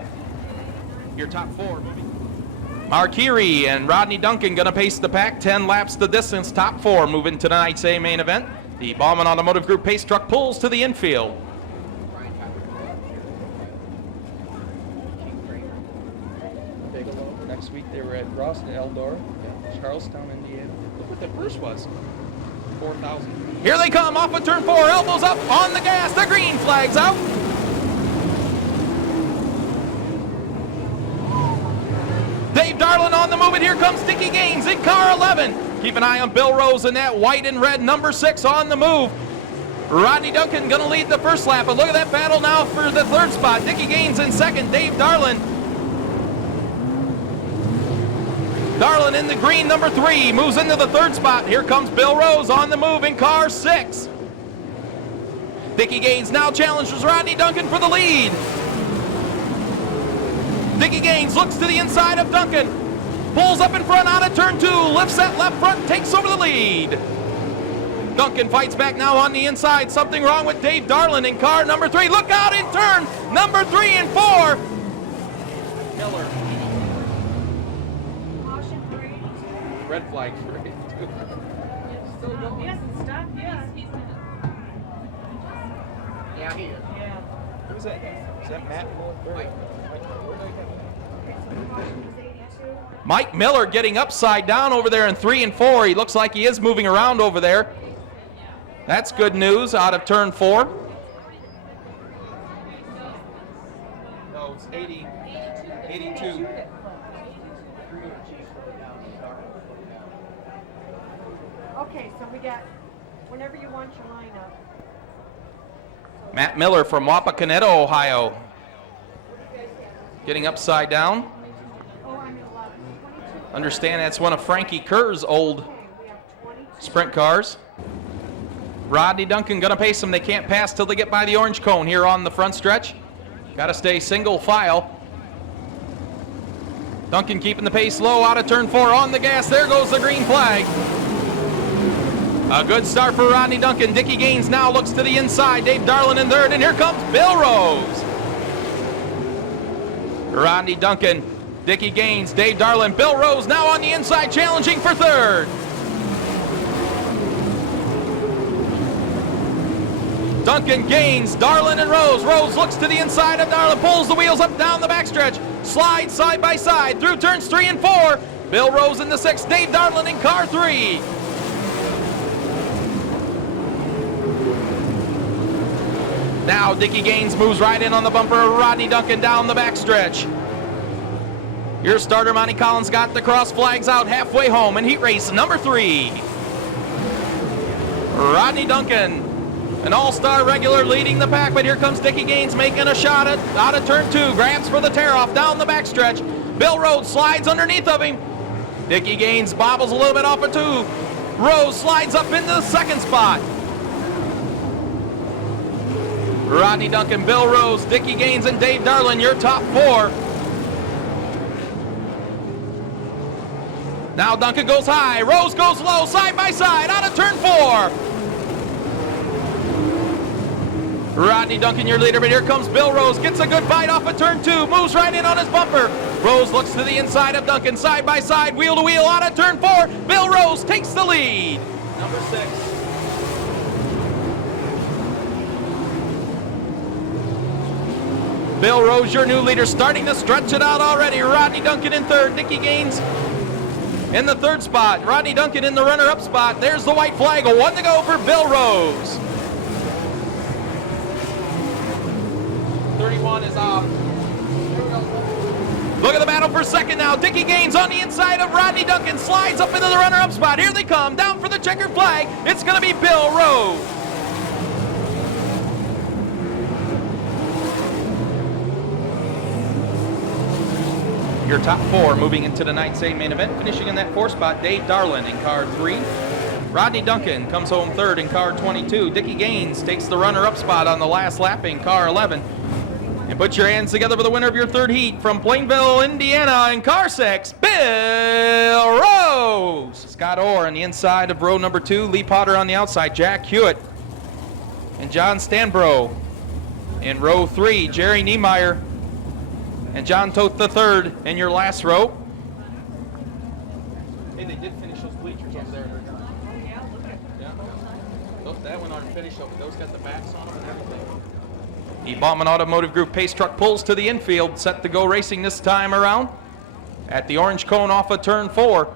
Your top 4 moving. Markiri and Rodney Duncan going to pace the pack. 10 laps the distance. Top 4 moving to tonight's A main event. The Bauman Automotive Group pace truck pulls to the infield. Next week they were at Ross and Eldora, Charlestown, Indiana. Look what the first was. 4,000. Here they come off of turn 4. Elbows up on the gas. The green flag's out. Dave Darlin on the move, and here comes Dickie Gaines in car 11. Keep an eye on Bill Rose in that white and red number 6 on the move. Rodney Duncan going to lead the first lap, but look at that battle now for the third spot. Dickie Gaines in second, Dave Darlin. Darlin in the green number 3 moves into the third spot. Here comes Bill Rose on the move in car 6. Dickie Gaines now challenges Rodney Duncan for the lead. Dickie Gaines looks to the inside of Duncan. Pulls up in front out of turn 2. Lifts that left front, takes over the lead. Duncan fights back now on the inside. Something wrong with Dave Darlin in car number 3. Look out in turn number 3 and 4. Miller. Red flag for it. Still going. Yes, it's stuck. Yes. Yeah, he is. Yeah. Who's that? Is that Matt? Mike Miller getting upside down over there in 3 and 4. He looks like he is moving around over there. That's good news out of turn 4. No, it's 82. Okay, so we got whenever you want your lineup. Matt Miller from Wapakoneta, Ohio. Getting upside down. Oh, I'm in 11. 22. Understand that's one of Frankie Kerr's old sprint cars. Rodney Duncan going to pace them. They can't pass till they get by the orange cone here on the front stretch. Got to stay single file. Duncan keeping the pace low out of turn 4 on the gas. There goes the green flag. A good start for Rodney Duncan. Dickie Gaines now looks to the inside. Dave Darlin in third, and here comes Bill Rose. Rodney Duncan, Dickie Gaines, Dave Darlin, Bill Rose now on the inside challenging for third. Duncan, Gaines, Darlin, and Rose. Rose looks to the inside of Darlin, pulls the wheels up down the backstretch, slides side by side through turns 3 and 4. Bill Rose in the 6th, Dave Darlin in car 3. Now Dickie Gaines moves right in on the bumper of Rodney Duncan down the backstretch. Your starter, Monty Collins, got the cross flags out halfway home in heat race number 3. Rodney Duncan, an all-star regular leading the pack, but here comes Dickie Gaines making a shot out of turn 2. Grabs for the tear-off down the backstretch. Bill Rose slides underneath of him. Dickie Gaines bobbles a little bit off of 2. Rose slides up into the 2nd spot. Rodney Duncan, Bill Rose, Dickie Gaines, and Dave Darlin, your top 4. Now Duncan goes high, Rose goes low, side by side, out of turn 4. Rodney Duncan, your leader, but here comes Bill Rose, gets a good bite off of turn 2, moves right in on his bumper. Rose looks to the inside of Duncan, side by side, wheel to wheel, out of turn 4. Bill Rose takes the lead. Number 6. Bill Rose, your new leader, starting to stretch it out already. Rodney Duncan in third. Dickie Gaines in the third spot. Rodney Duncan in the runner-up spot. There's the white flag. A 1 to go for Bill Rose. 31 is off. Look at the battle for second now. Dickie Gaines on the inside of Rodney Duncan. Slides up into the runner-up spot. Here they come. Down for the checkered flag. It's going to be Bill Rose. Your top 4 moving into tonight's A main event. Finishing in that 4th spot, Dave Darlin in car 3. Rodney Duncan comes home 3rd in car 22. Dickie Gaines takes the runner-up spot on the last lap in car 11. And put your hands together for the winner of your 3rd heat from Plainville, Indiana in car 6, Bill Rose. Scott Orr on the inside of row number 2. Lee Potter on the outside. Jack Hewitt and John Stanbro. In row 3, Jerry Niemeyer and John Toth III in your last row. Hey, they did finish those bleachers over there. Yeah, look at Yeah. That one aren't finished over. Those got the backs on them and everything. The Bauman Automotive Group pace truck pulls to the infield, set to go racing this time around at the orange cone off of turn 4.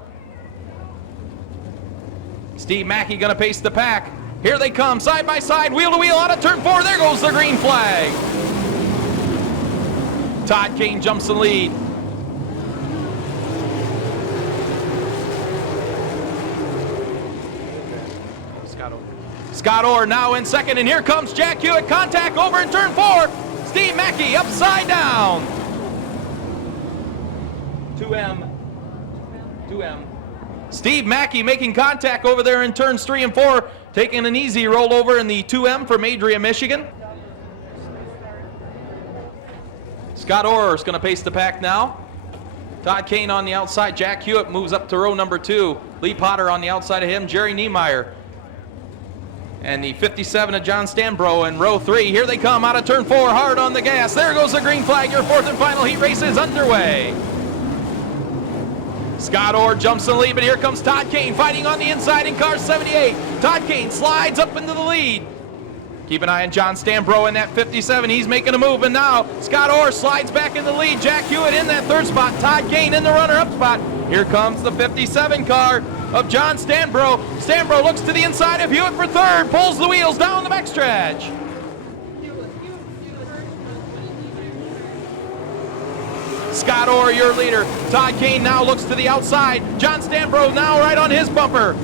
Steve Mackey gonna pace the pack. Here they come, side by side, wheel to wheel out of turn 4. There goes the green flag. Todd Kane jumps the lead. Scott Orr now in second, and here comes Jack Hewitt. Contact over in turn 4. Steve Mackey upside down. 2M. Steve Mackey making contact over there in turns 3 and 4, taking an easy rollover in the 2M from Adria, Michigan. Scott Orr is going to pace the pack now. Todd Kane on the outside. Jack Hewitt moves up to row number 2. Lee Potter on the outside of him. Jerry Niemeyer. And the 57 of John Stanbro in row 3. Here they come out of turn 4, hard on the gas. There goes the green flag. Your 4th and final heat race is underway. Scott Orr jumps in the lead, but here comes Todd Kane fighting on the inside in car 78. Todd Kane slides up into the lead. Keep an eye on John Stanbro in that 57. He's making a move, and now Scott Orr slides back in the lead. Jack Hewitt in that 3rd spot. Todd Kane in the runner-up spot. Here comes the 57 car of John Stanbro. Stanbro looks to the inside of Hewitt for 3rd, pulls the wheels down the backstretch. Scott Orr, your leader. Todd Kane now looks to the outside. John Stanbro now right on his bumper.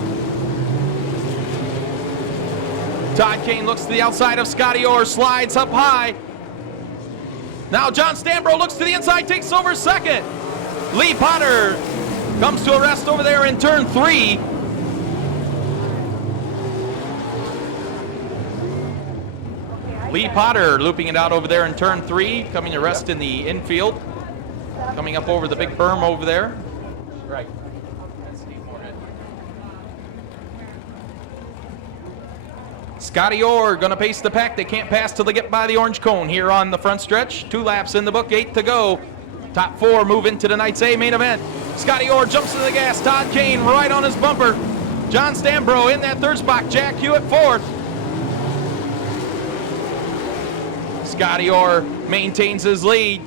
Todd Kane looks to the outside of Scotty Orr, slides up high. Now John Stanbro looks to the inside, takes over 2nd. Lee Potter comes to a rest over there in turn 3. Lee Potter looping it out over there in turn 3, coming to rest in the infield. Coming up over the big berm over there. Right. Scotty Orr going to pace the pack. They can't pass till they get by the orange cone here on the front stretch. 2 laps in the book, 8 to go. Top 4 move into tonight's A main event. Scotty Orr jumps to the gas. Todd Kane right on his bumper. John Stanbro in that 3rd spot. Jack Hewitt 4th. Scotty Orr maintains his lead.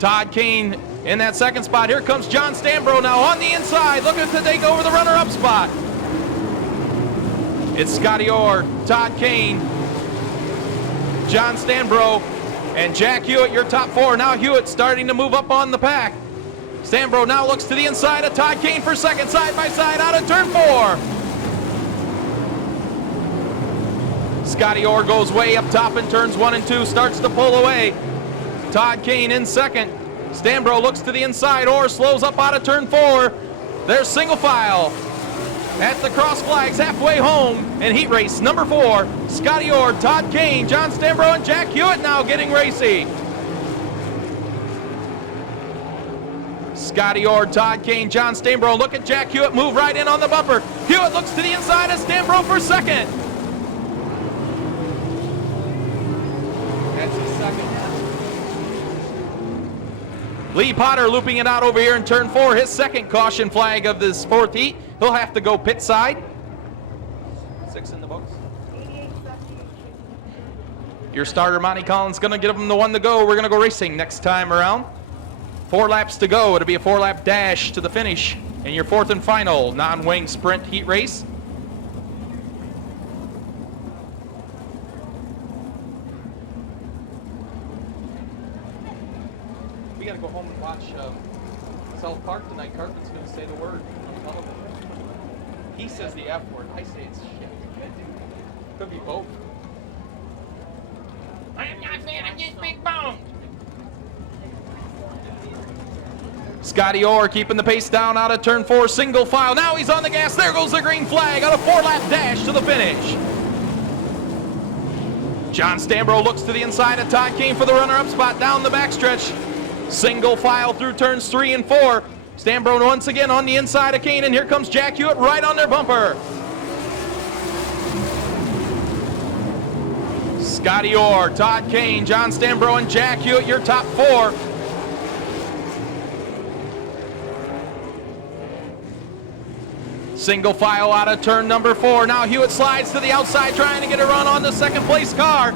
Todd Kane in that 2nd spot. Here comes John Stanbro now on the inside, looking to take over the runner-up spot. It's Scotty Orr, Todd Kane, John Stanbro, and Jack Hewitt, your top 4. Now Hewitt starting to move up on the pack. Stanbro now looks to the inside of Todd Kane for 2nd, side by side out of turn 4. Scotty Orr goes way up top in turns 1 and 2, starts to pull away. Todd Kane in 2nd. Stanbro looks to the inside. Orr slows up out of turn 4. There's single file at the cross flags halfway home in heat race number 4. Scotty Orr, Todd Kane, John Stanbro, and Jack Hewitt now getting racy. Scotty Orr, Todd Kane, John Stanbro. Look at Jack Hewitt move right in on the bumper. Hewitt looks to the inside of Stanbro for 2nd. That's his 2nd. Lee Potter looping it out over here in turn 4. His 2nd caution flag of this 4th heat. He'll have to go pit side. 6 in the books. Your starter, Monty Collins, going to give him the 1 to go. We're going to go racing next time around. 4 laps to go. It'll be a 4-lap dash to the finish in your 4th and final non-wing sprint heat race. We got to go home and watch South Park tonight. Cartman's going to say the word on television. He says the F word. I say it's shit. Could be both. I'm not saying I'm just big boned. Scotty Orr keeping the pace down out of turn 4, single file. Now he's on the gas. There goes the green flag on a 4-lap dash to the finish. John Stanbro looks to the inside of Todd Kane for the runner-up spot down the backstretch. Single file through turns 3 and 4. Stanbro once again on the inside of Kane, and here comes Jack Hewitt right on their bumper. Scotty Orr, Todd Kane, John Stanbro, and Jack Hewitt, your top 4. Single file out of turn number 4. Now Hewitt slides to the outside trying to get a run on the second place car.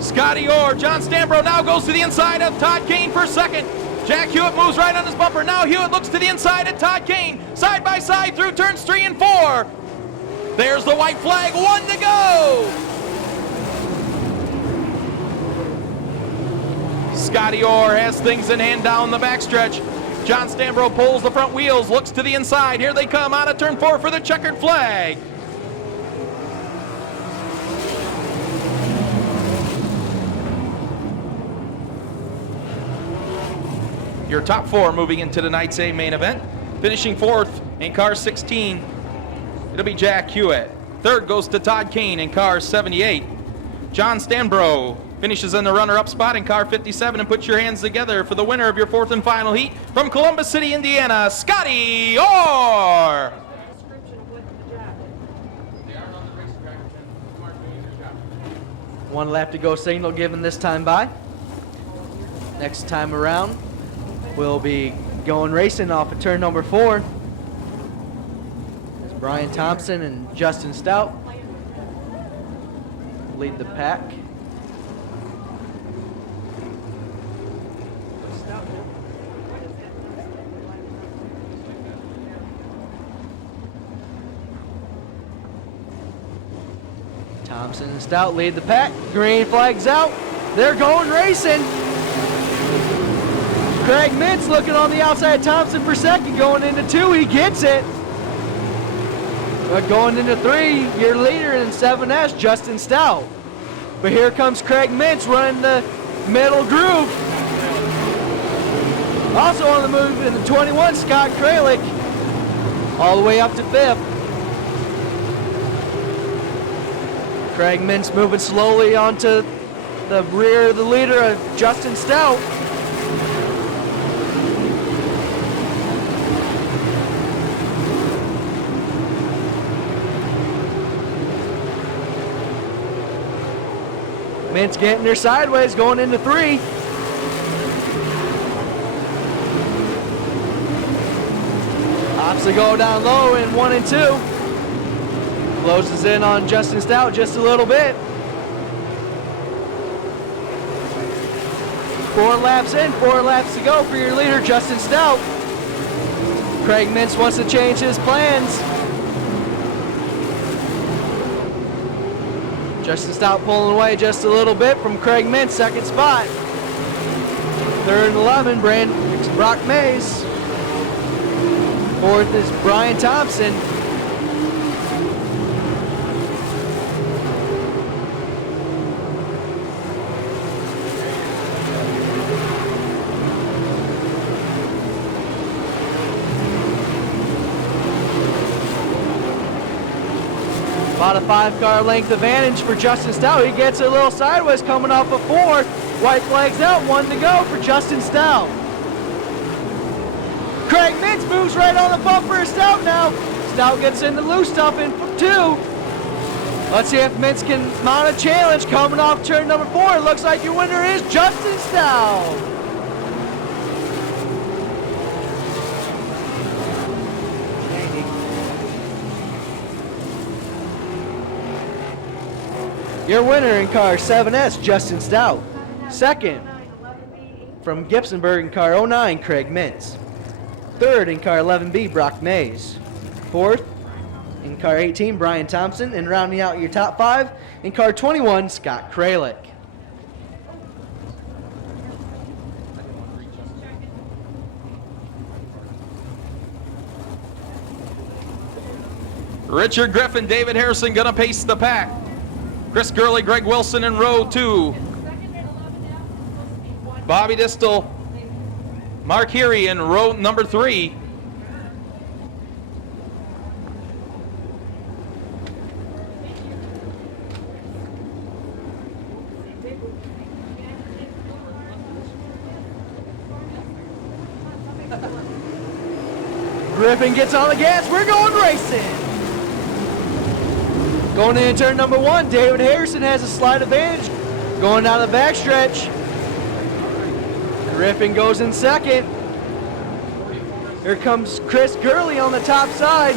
Scotty Orr, John Stambro now goes to the inside of Todd Kane for second. Jack Hewitt moves right on his bumper. Now Hewitt looks to the inside of Todd Kane. Side by side through turns 3 and 4. There's the white flag, 1 to go. Scotty Orr has things in hand down the backstretch. John Stambro pulls the front wheels, looks to the inside. Here they come out of turn 4 for the checkered flag. Your top 4 moving into tonight's A main event. Finishing 4th in car 16, it'll be Jack Hewitt. 3rd goes to Todd Kane in car 78. John Stambro finishes in the runner-up spot in car 57, and put your hands together for the winner of your 4th and final heat from Columbus City, Indiana, Scotty Orr. One lap to go signal given this time by. Next time around, we'll be going racing off of turn number 4. As Brian Thompson and Justin Stout lead the pack. Thompson and Stout lead the pack. Green flag's out. They're going racing. Craig Mintz looking on the outside. Thompson for second. Going into 2, he gets it. But going into 3, your leader in 7S, Justin Stout. But here comes Craig Mintz running the middle groove. Also on the move in the 21, Scott Kralik. All the way up to 5th. Craig Mintz moving slowly onto the rear of the leader of Justin Stout. Mintz getting there sideways, going into 3. Opts to go down low in 1 and 2. Closes in on Justin Stout just a little bit. 4 laps in, 4 laps to go for your leader, Justin Stout. Craig Mintz wants to change his plans. Justin Stout pulling away just a little bit from Craig Mintz, second spot. 3rd and 11, Brock Mays. 4th is Brian Thompson. About a 5-car length advantage for Justin Stout. He gets a little sideways coming off a 4. White flag's out, 1 to go for Justin Stout. Craig Mintz moves right on the bumper of Stout now. Stout gets in the loose stuff in 2. Let's see if Mintz can mount a challenge coming off turn number 4. It looks like your winner is Justin Stout. Your winner in car 7S, Justin Stout. Second, from Gibsonburg in car 09, Craig Mintz. Third in car 11B, Brock Mays. Fourth in car 18, Brian Thompson. And rounding out your top 5, in car 21, Scott Kralik. Richard Griffin, David Harrison gonna pace the pack. Chris Gurley, Greg Wilson in row 2. Bobby Distel, Mark Heary in row number 3. Griffin gets on the gas. We're going racing. Going into turn number 1, David Harrison has a slight advantage. Going down the backstretch. Griffin goes in second. Here comes Chris Gurley on the top side.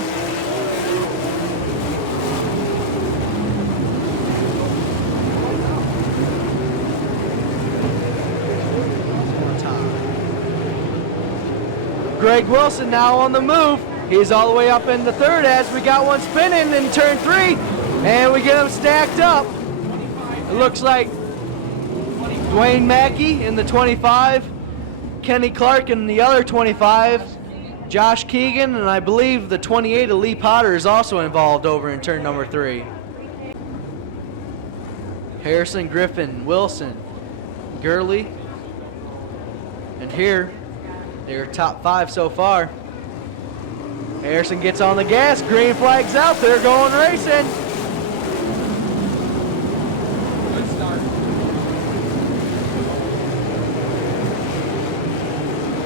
Greg Wilson now on the move. He's all the way up into third as we got one spinning in turn 3, and we get them stacked up. It looks like Dwayne Mackey in the 25, Kenny Clark in the other 25, Josh Keegan, and I believe the 28 of Lee Potter is also involved over in turn number 3. Harrison, Griffin, Wilson, Gurley, and here they're top 5 so far. Harrison gets on the gas, green flag's out, they're going racing. Good start.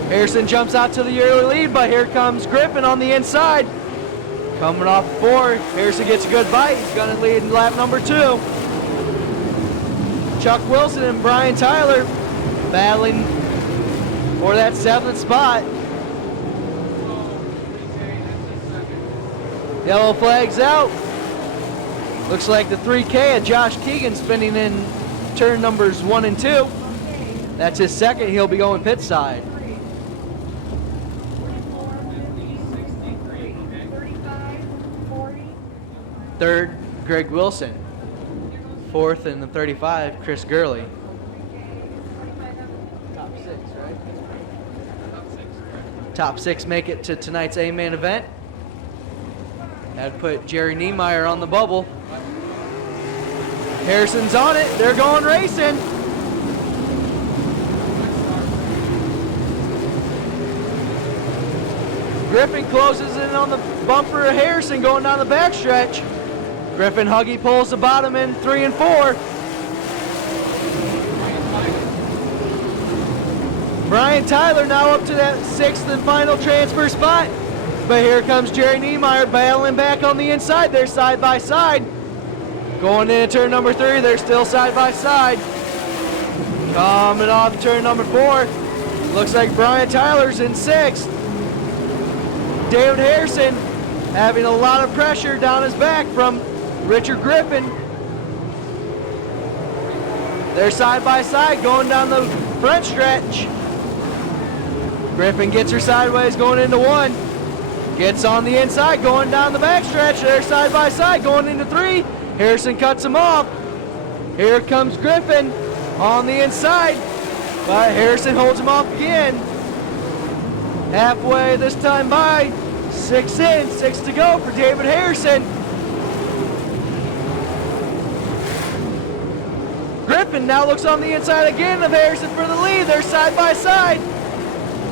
Harrison jumps out to the early lead, but here comes Griffin on the inside. Coming off 4, Harrison gets a good bite, he's gonna lead in lap number 2. Chuck Wilson and Brian Tyler battling for that 7th spot. Yellow flag's out. Looks like the 3K of Josh Keegan spinning in turn numbers 1 and 2. That's his second. He'll be going pit side. 3rd, Greg Wilson. 4th in the 35, Chris Gurley. Top 6, right? Top 6 make it to tonight's A-main event. That'd put Jerry Niemeyer on the bubble. Harrison's on it. They're going racing. Griffin closes in on the bumper of Harrison going down the backstretch. Griffin Huggy pulls the bottom in 3 and 4. Brian Tyler now up to that 6th and final transfer spot. But here comes Jerry Niemeyer battling back on the inside. They're side by side. Going into turn number 3, they're still side by side. Coming off turn number 4. Looks like Brian Tyler's in 6th. David Harrison having a lot of pressure down his back from Richard Griffin. They're side by side going down the front stretch. Griffin gets her sideways going into 1. Gets on the inside going down the back stretch. They're side by side going into 3. Harrison cuts him off. Here comes Griffin on the inside. But Harrison holds him off again. Halfway this time by. 6 in, 6 to go for David Harrison. Griffin now looks on the inside again of Harrison for the lead. They're side by side.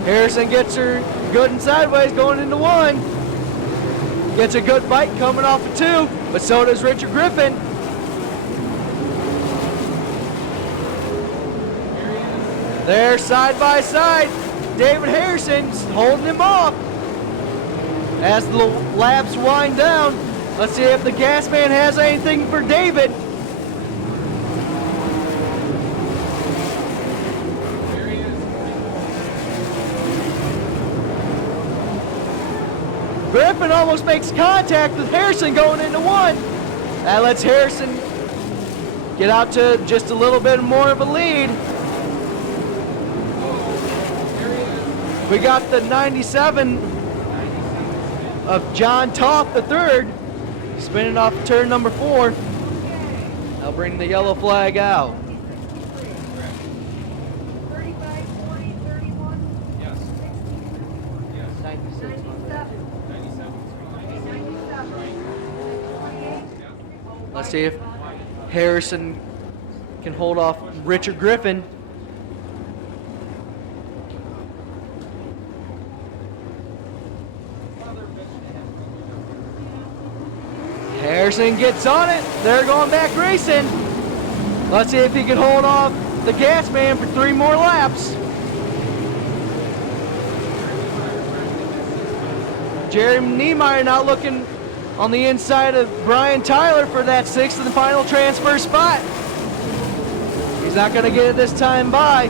Harrison gets her good and sideways going into 1. Gets a good bite coming off of 2, but so does Richard Griffin. They're side by side. David Harrison's holding him off. As the laps wind down, let's see if the gas man has anything for David. Griffin almost makes contact with Harrison going into 1. That lets Harrison get out to just a little bit more of a lead. We got the 97 of John Toth III spinning off turn number 4. They'll bring the yellow flag out. 35, 40, 31. Yes. Yes. 96. 97. Let's see if Harrison can hold off Richard Griffin. Harrison gets on it. They're going back racing. Let's see if he can hold off the gas man for 3 more laps. Jerry Niemeyer now looking on the inside of Brian Tyler for that 6th and final transfer spot. He's not going to get it this time by.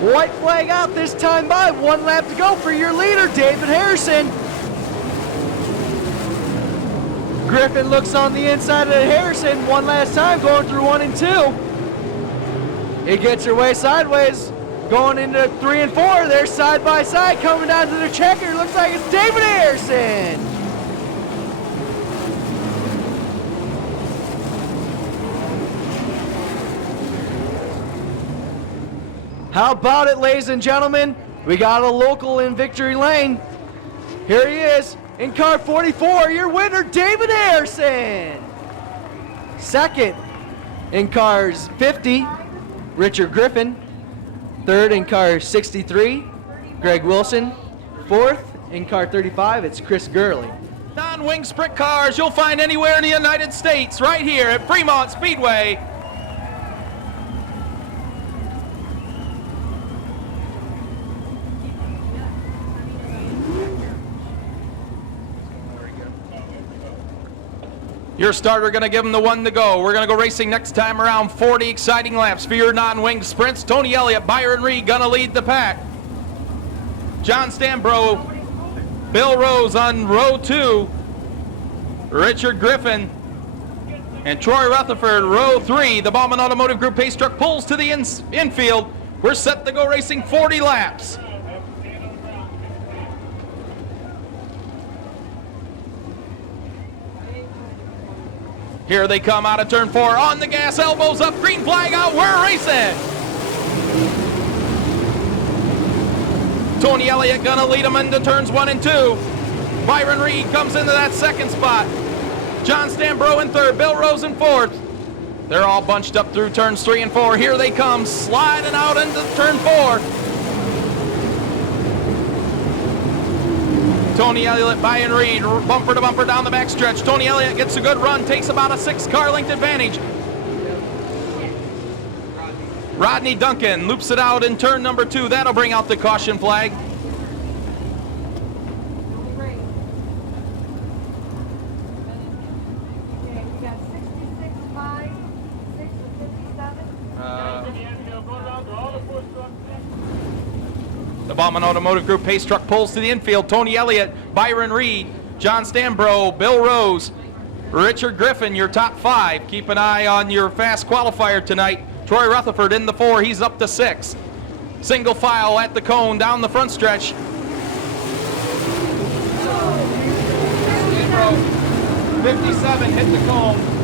White flag out this time by. 1 lap to go for your leader, David Harrison. Griffin looks on the inside of Harrison one last time, going through 1 and 2. He gets her way sideways, going into 3 and 4. They're side by side, coming down to the checker. Looks like it's David Harrison. How about it, ladies and gentlemen? We got a local in victory lane. Here he is in car 44, your winner, David Harrison. Second in cars 50, Richard Griffin. Third in car 63, Greg Wilson. Fourth in car 35, it's Chris Gurley. Non-wing sprint cars you'll find anywhere in the United States, right here at Fremont Speedway. Your starter going to give him the 1 to go. We're going to go racing next time around. 40 exciting laps for your non-wing sprints. Tony Elliott, Byron Reed going to lead the pack. John Stambro, Bill Rose on row 2. Richard Griffin and Troy Rutherford, row 3. The Bauman Automotive Group pace truck pulls to the infield. We're set to go racing 40 laps. Here they come out of turn 4, on the gas, elbows up, green flag out, we're racing! Tony Elliott gonna lead them into turns 1 and 2. Byron Reed comes into that second spot. John Stambro in third, Bill Rose in fourth. They're all bunched up through turns 3 and 4. Here they come, sliding out into turn 4. Tony Elliott, Byron Reed, bumper to bumper down the backstretch. Tony Elliott gets a good run, takes about a 6-car length advantage. Rodney Duncan loops it out in turn number 2. That'll bring out the caution flag. Okay, we got 66, 5, 6 and 57. The Bauman Automotive Group pace truck pulls to the infield. Tony Elliott, Byron Reed, John Stambro, Bill Rose, Richard Griffin, your top 5. Keep an eye on your fast qualifier tonight. Troy Rutherford in the 4, he's up to 6. Single file at the cone down the front stretch. Stambro, 57, hit the cone.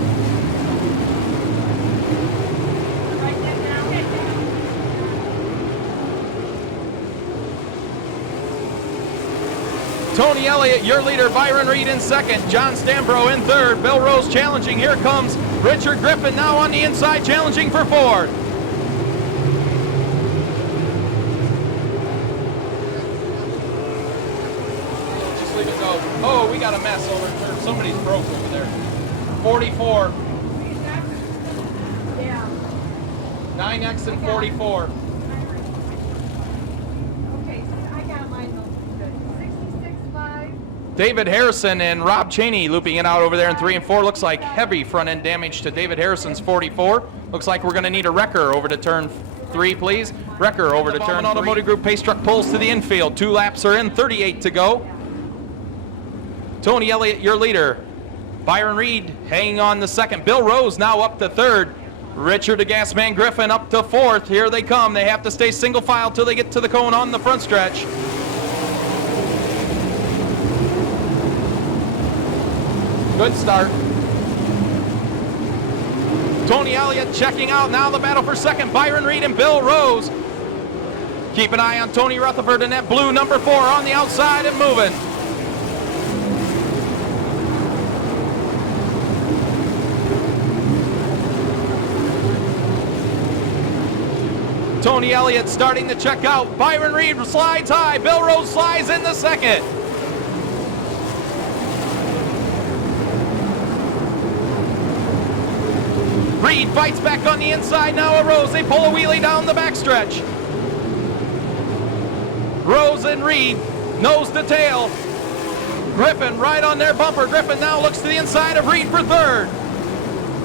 Tony Elliott, your leader. Byron Reed in second. John Stambro in third. Bill Rose challenging. Here comes Richard Griffin now on the inside, challenging for fourth. Just leave it go. Oh, we got a mess over there. Somebody's broke over there. 44. Yeah. 9X and 44. Okay, so I got mine good. 66, 5. David Harrison and Rob Cheney looping it out over there in 3 and 4. Looks like heavy front end damage to David Harrison's 44. Looks like we're going to need a wrecker over to turn 3, please. Wrecker over to turn 3. Automotive Group pace truck pulls to the infield. 2 laps are in, 38 to go. Tony Elliott, your leader. Byron Reed hanging on the second. Bill Rose now up to third. Richard the Gasman Griffin up to fourth. Here they come. They have to stay single file till they get to the cone on the front stretch. Good start. Tony Elliott checking out. Now the battle for second. Byron Reed and Bill Rose. Keep an eye on Tony Rutherford in that blue number 4 on the outside and moving. Tony Elliott starting to check out. Byron Reed slides high. Bill Rose slides in the second. Reed fights back on the inside. Now a Rose. They pull a wheelie down the backstretch. Rose and Reed, nose to tail. Griffin right on their bumper. Griffin now looks to the inside of Reed for third.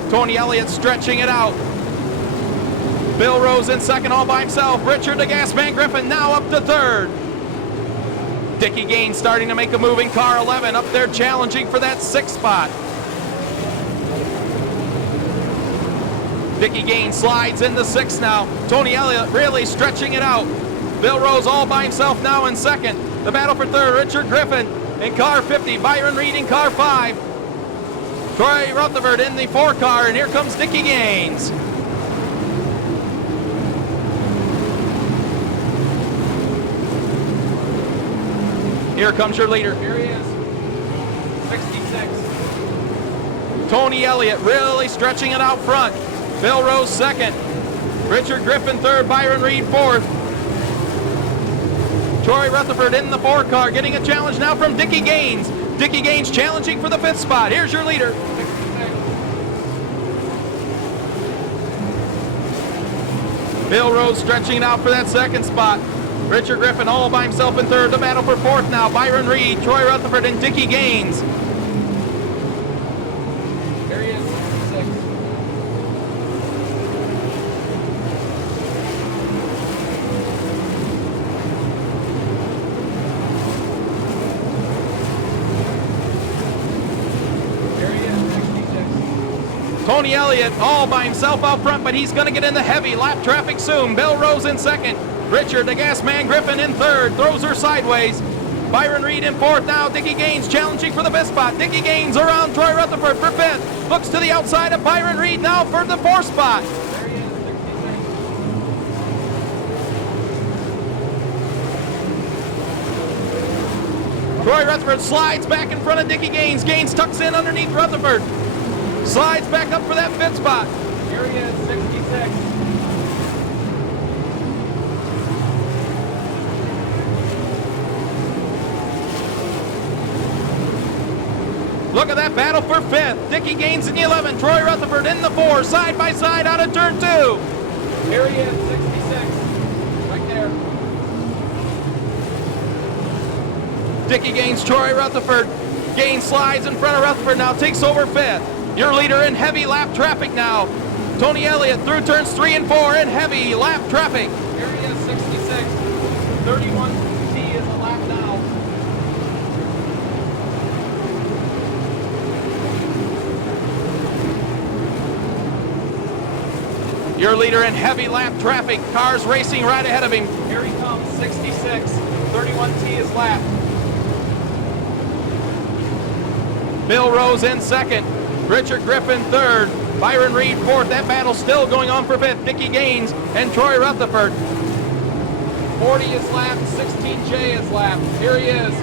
Tony Elliott stretching it out. Bill Rose in second all by himself. Richard the Gasman Griffin now up to third. Dickie Gaines starting to make a move in car 11 up there challenging for that 6th spot. Dickie Gaines slides into 6th now. Tony Elliott really stretching it out. Bill Rose all by himself now in 2nd. The battle for 3rd, Richard Griffin in car 50. Byron Reed in car 5. Troy Rutherford in the 4 car, and here comes Dickie Gaines. Here comes your leader. Here he is, 66. Tony Elliott really stretching it out front. Bill Rose 2nd. Richard Griffin 3rd. Byron Reed 4th. Troy Rutherford in the 4 car, getting a challenge now from Dickie Gaines. Dickie Gaines challenging for the 5th spot. Here's your leader. 66. Bill Rose stretching it out for that 2nd spot. Richard Griffin all by himself in 3rd. The battle for 4th now. Byron Reed, Troy Rutherford, and Dickie Gaines. There he is, 66. There he is, 66. Tony Elliott all by himself out front, but he's going to get in the heavy lap traffic soon. Bill Rose in 2nd. Richard, the gas man Griffin in 3rd, throws her sideways. Byron Reed in 4th now. Dickie Gaines challenging for the 5th spot. Dickie Gaines around Troy Rutherford for 5th. Looks to the outside of Byron Reed now for the 4th spot. There he is, 66. Troy Rutherford slides back in front of Dickie Gaines. Gaines tucks in underneath Rutherford. Slides back up for that 5th spot. Here he is, 66. Look at that battle for 5th. Dickie Gaines in the 11, Troy Rutherford in the 4, side by side out of turn 2. Here he is, 66, right there. Dickie Gaines, Troy Rutherford. Gaines slides in front of Rutherford now, takes over 5th. Your leader in heavy lap traffic now. Tony Elliott through turns 3 and 4 in heavy lap traffic. Here he is, 66. 31T is a lap now. Your leader in heavy lap traffic. Cars racing right ahead of him. Here he comes, 66. 31T is lapped. Bill Rose in 2nd. Richard Griffin 3rd. Byron Reed 4th. That battle still going on for 5th. Dickie Gaines and Troy Rutherford. 40 is lapped. 16J is lapped. Here he is.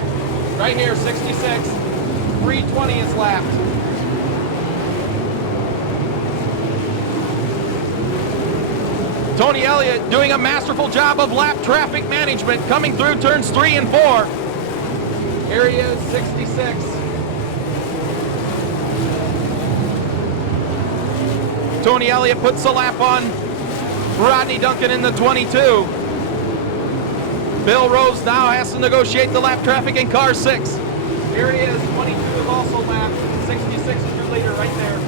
Right here, 66. 320 is lapped. Tony Elliott doing a masterful job of lap traffic management, coming through turns 3 and 4. Here he is, 66. Tony Elliott puts the lap on Rodney Duncan in the 22. Bill Rose now has to negotiate the lap traffic in car 6. Here he is, 22 is also lapped. 66 is your leader right there.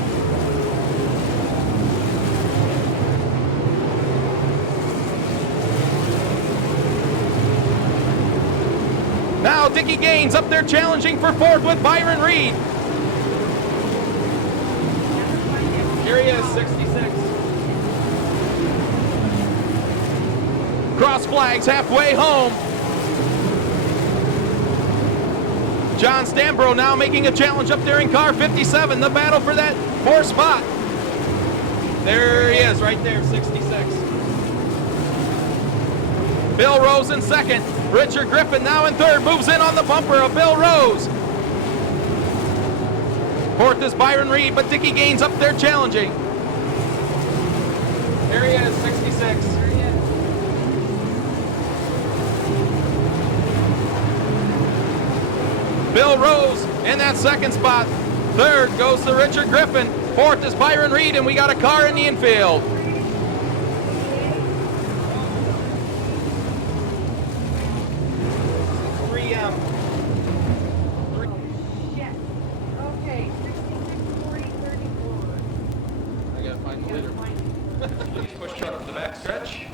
Now Dickie Gaines up there challenging for 4th with Byron Reed. Here he is, 66. Cross flags halfway home. John Stambro now making a challenge up there in car 57. The battle for that 4th spot. There he is, right there, 66. Bill Rose in 2nd. Richard Griffin now in 3rd. Moves in on the bumper of Bill Rose. 4th is Byron Reed, but Dickie Gaines up there challenging. There he is, 66. Bill Rose in that 2nd spot. 3rd goes to Richard Griffin. 4th is Byron Reed, and we got a car in the infield. Yes. Okay, 66, 40, 34. I gotta find the leader. Please push truck to the back stretch.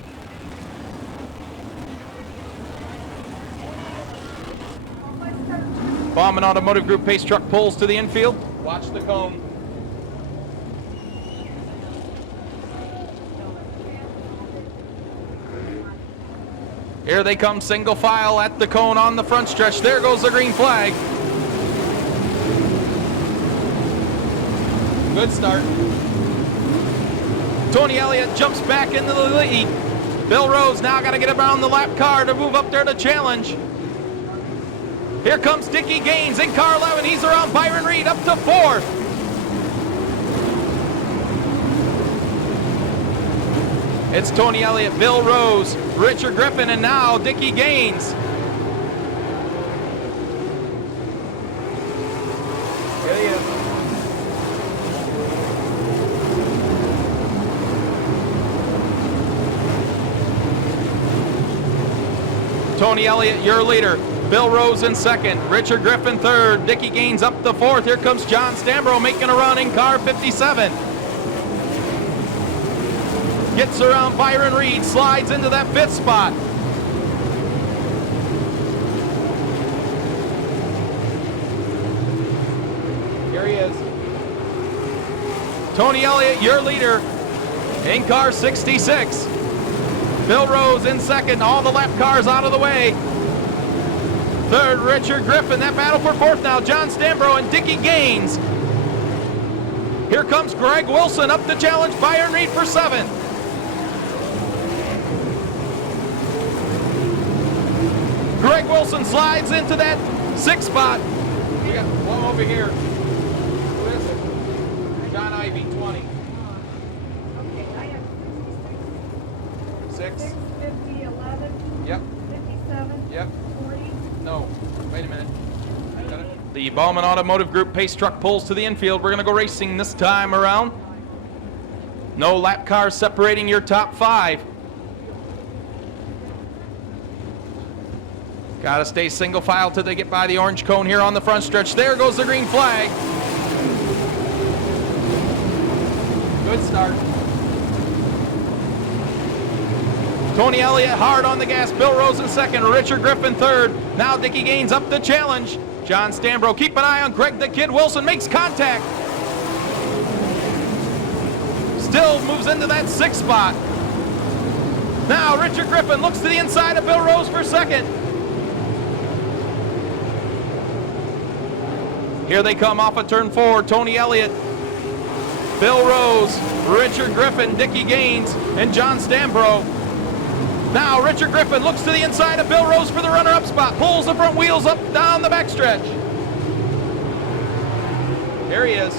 Bauman Automotive Group pace truck pulls to the infield. Watch the cone. Here they come single file at the cone on the front stretch. There goes the green flag. Good start. Tony Elliott jumps back into the lead. Bill Rose now got to get around the lap car to move up there to challenge. Here comes Dickie Gaines in car 11. He's around Byron Reed up to fourth. It's Tony Elliott, Bill Rose, Richard Griffin, and now Dickie Gaines. Here he is. Tony Elliott, your leader. Bill Rose in second. Richard Griffin third. Dickie Gaines up to fourth. Here comes John Stambro making a run in car 57. Gets around Byron Reed, slides into that fifth spot. Here he is. Tony Elliott, your leader, in car 66. Bill Rose in second, all the lap cars out of the way. Third, Richard Griffin. That battle for fourth now, John Stambro and Dickie Gaines. Here comes Greg Wilson up to challenge Byron Reed for seventh. Greg Wilson slides into that sixth spot. We got one over here. Who is it? John Ivy, 20. Okay, I have 6. 6, 50, 11, Yep. 57, Yep. 40. No. Wait a minute. Got it. The Bauman Automotive Group pace truck pulls to the infield. We're going to go racing this time around. No lap cars separating your top 5. Got to stay single file till they get by the orange cone here on the front stretch. There goes the green flag. Good start. Tony Elliott hard on the gas. Bill Rose in second. Richard Griffin third. Now Dickie Gaines up the challenge. John Stambro, keep an eye on Greg the Kid Wilson. Makes contact. Still moves into that sixth spot. Now Richard Griffin looks to the inside of Bill Rose for second. Here they come off of turn 4. Tony Elliott, Bill Rose, Richard Griffin, Dickie Gaines, and John Stambro. Now Richard Griffin looks to the inside of Bill Rose for the runner-up spot. Pulls the front wheels up down the backstretch. There he is.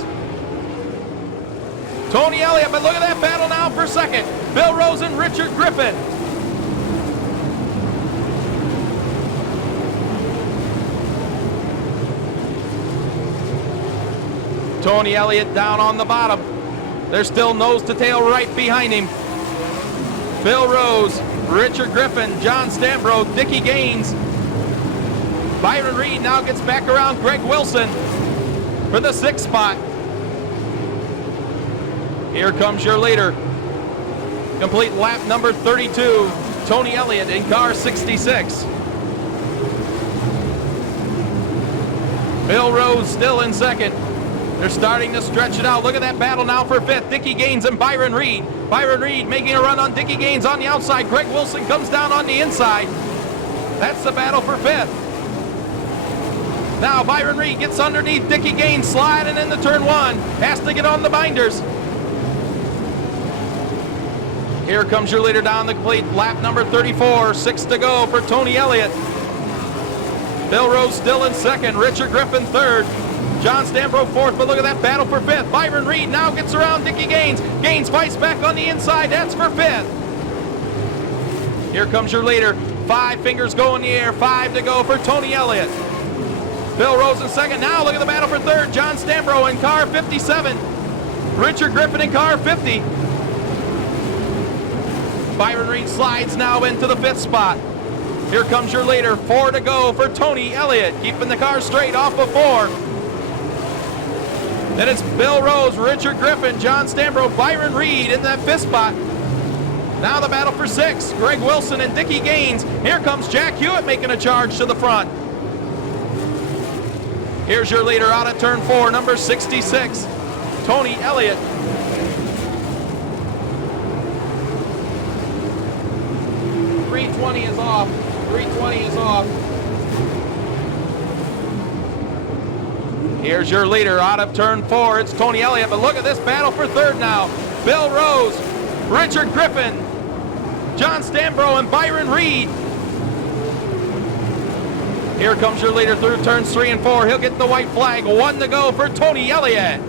Tony Elliott, but look at that battle now for second. Bill Rose and Richard Griffin. Tony Elliott down on the bottom. They're still nose to tail right behind him. Bill Rose, Richard Griffin, John Stambro, Dickie Gaines. Byron Reed now gets back around Greg Wilson for the sixth spot. Here comes your leader. Complete lap number 32, Tony Elliott in car 66. Bill Rose still in second. They're starting to stretch it out. Look at that battle now for fifth. Dickie Gaines and Byron Reed. Byron Reed making a run on Dickie Gaines on the outside. Greg Wilson comes down on the inside. That's the battle for fifth. Now Byron Reed gets underneath Dickie Gaines, sliding into turn 1. Has to get on the binders. Here comes your leader down the complete lap number 34. 6 to go for Tony Elliott. Bill Rose still in second. Richard Griffin third. John Stambro fourth, but look at that battle for fifth. Byron Reed now gets around Dickie Gaines. Gaines fights back on the inside. That's for fifth. Here comes your leader. 5 fingers go in the air. 5 to go for Tony Elliott. Bill Rose in second. Now look at the battle for third. John Stambro in car 57. Richard Griffin in car 50. Byron Reed slides now into the fifth spot. Here comes your leader. 4 to go for Tony Elliott. Keeping the car straight off of 4. Then it's Bill Rose, Richard Griffin, John Stambro, Byron Reed in that fifth spot. Now the battle for 6. Greg Wilson and Dickie Gaines. Here comes Jack Hewitt making a charge to the front. Here's your leader out of turn 4, number 66, Tony Elliott. 320 is off. 320 is off. Here's your leader out of turn 4. It's Tony Elliott, but look at this battle for third now. Bill Rose, Richard Griffin, John Stambro, and Byron Reed. Here comes your leader through turns 3 and 4. He'll get the white flag. 1 to go for Tony Elliott.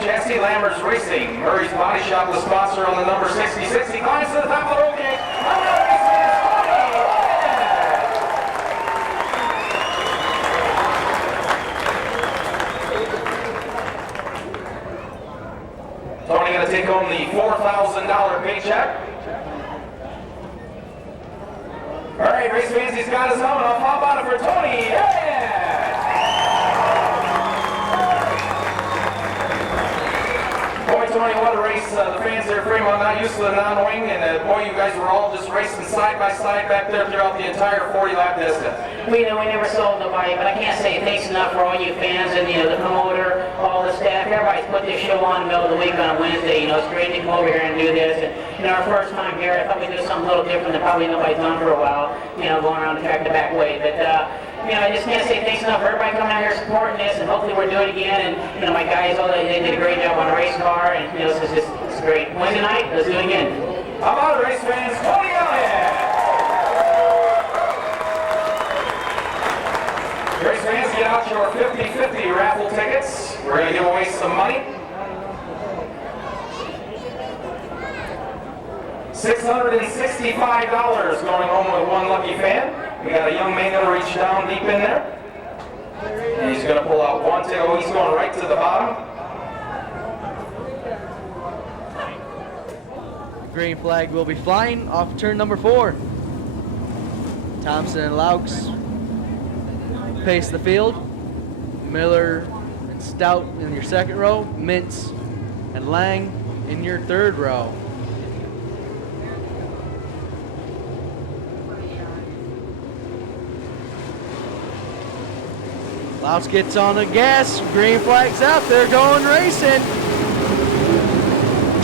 Jesse Lammers Racing, Murray's Body Shop, the sponsor on the number 66. He climbs to the top of the roll gate. Tony going to take home the $4,000 paycheck. All right, race fans, he's got his helmet off. How about it for Tony? Yeah! Boy, Tony, what a race. The fans there at Fremont not used to the non-wing, and boy, you guys were all just racing side by side back there throughout the entire 40-lap distance. We never sold nobody, but I can't say thanks enough for all you fans and the promoter, all the staff. Everybody's put this show on in the middle of the week on a Wednesday. It's great to come over here and do this. And our first time here, I thought we'd do something a little different than probably nobody's done for a while. Going around the track the back way. But I just can't say thanks enough for everybody coming out here supporting this, and hopefully we're doing it again. And my guys, they did a great job on the race car, and it's great. Wednesday night, let's do it again. How about it, race fans? Tony Elliott! Race fans, get out your 50-50 raffle tickets. We're going to give away some money. $665 going home with one lucky fan. We got a young man going to reach down deep in there. And he's going to pull out one ticket. Oh, he's going right to the bottom. Green flag will be flying off turn number 4. Thompson and Laux pace the field. Miller and Stout in your second row. Mintz and Lang in your third row. Laux gets on the gas. Green flag's out. They're going racing.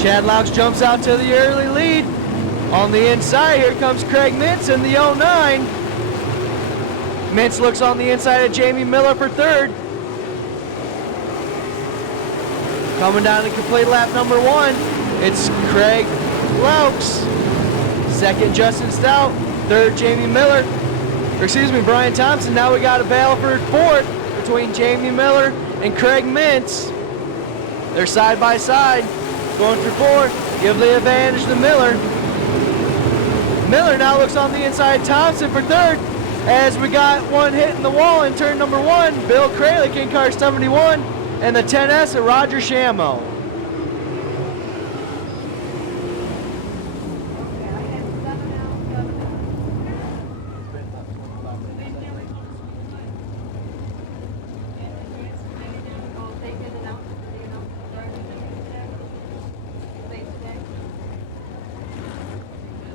Chad Laux jumps out to the early lead. On the inside, here comes Craig Mintz in the 09. Mintz looks on the inside of Jamie Miller for third. Coming down to complete lap number 1, it's Craig Laux. Second, Justin Stout. Third, Jamie Miller. Brian Thompson. Now we got a battle for fourth between Jamie Miller and Craig Mintz. They're side by side. Going for 4, give the advantage to Miller. Miller now looks on the inside, Thompson for third, as we got one hit in the wall in turn number 1, Bill Kralik in car 71, and the 10S of Roger Shamo.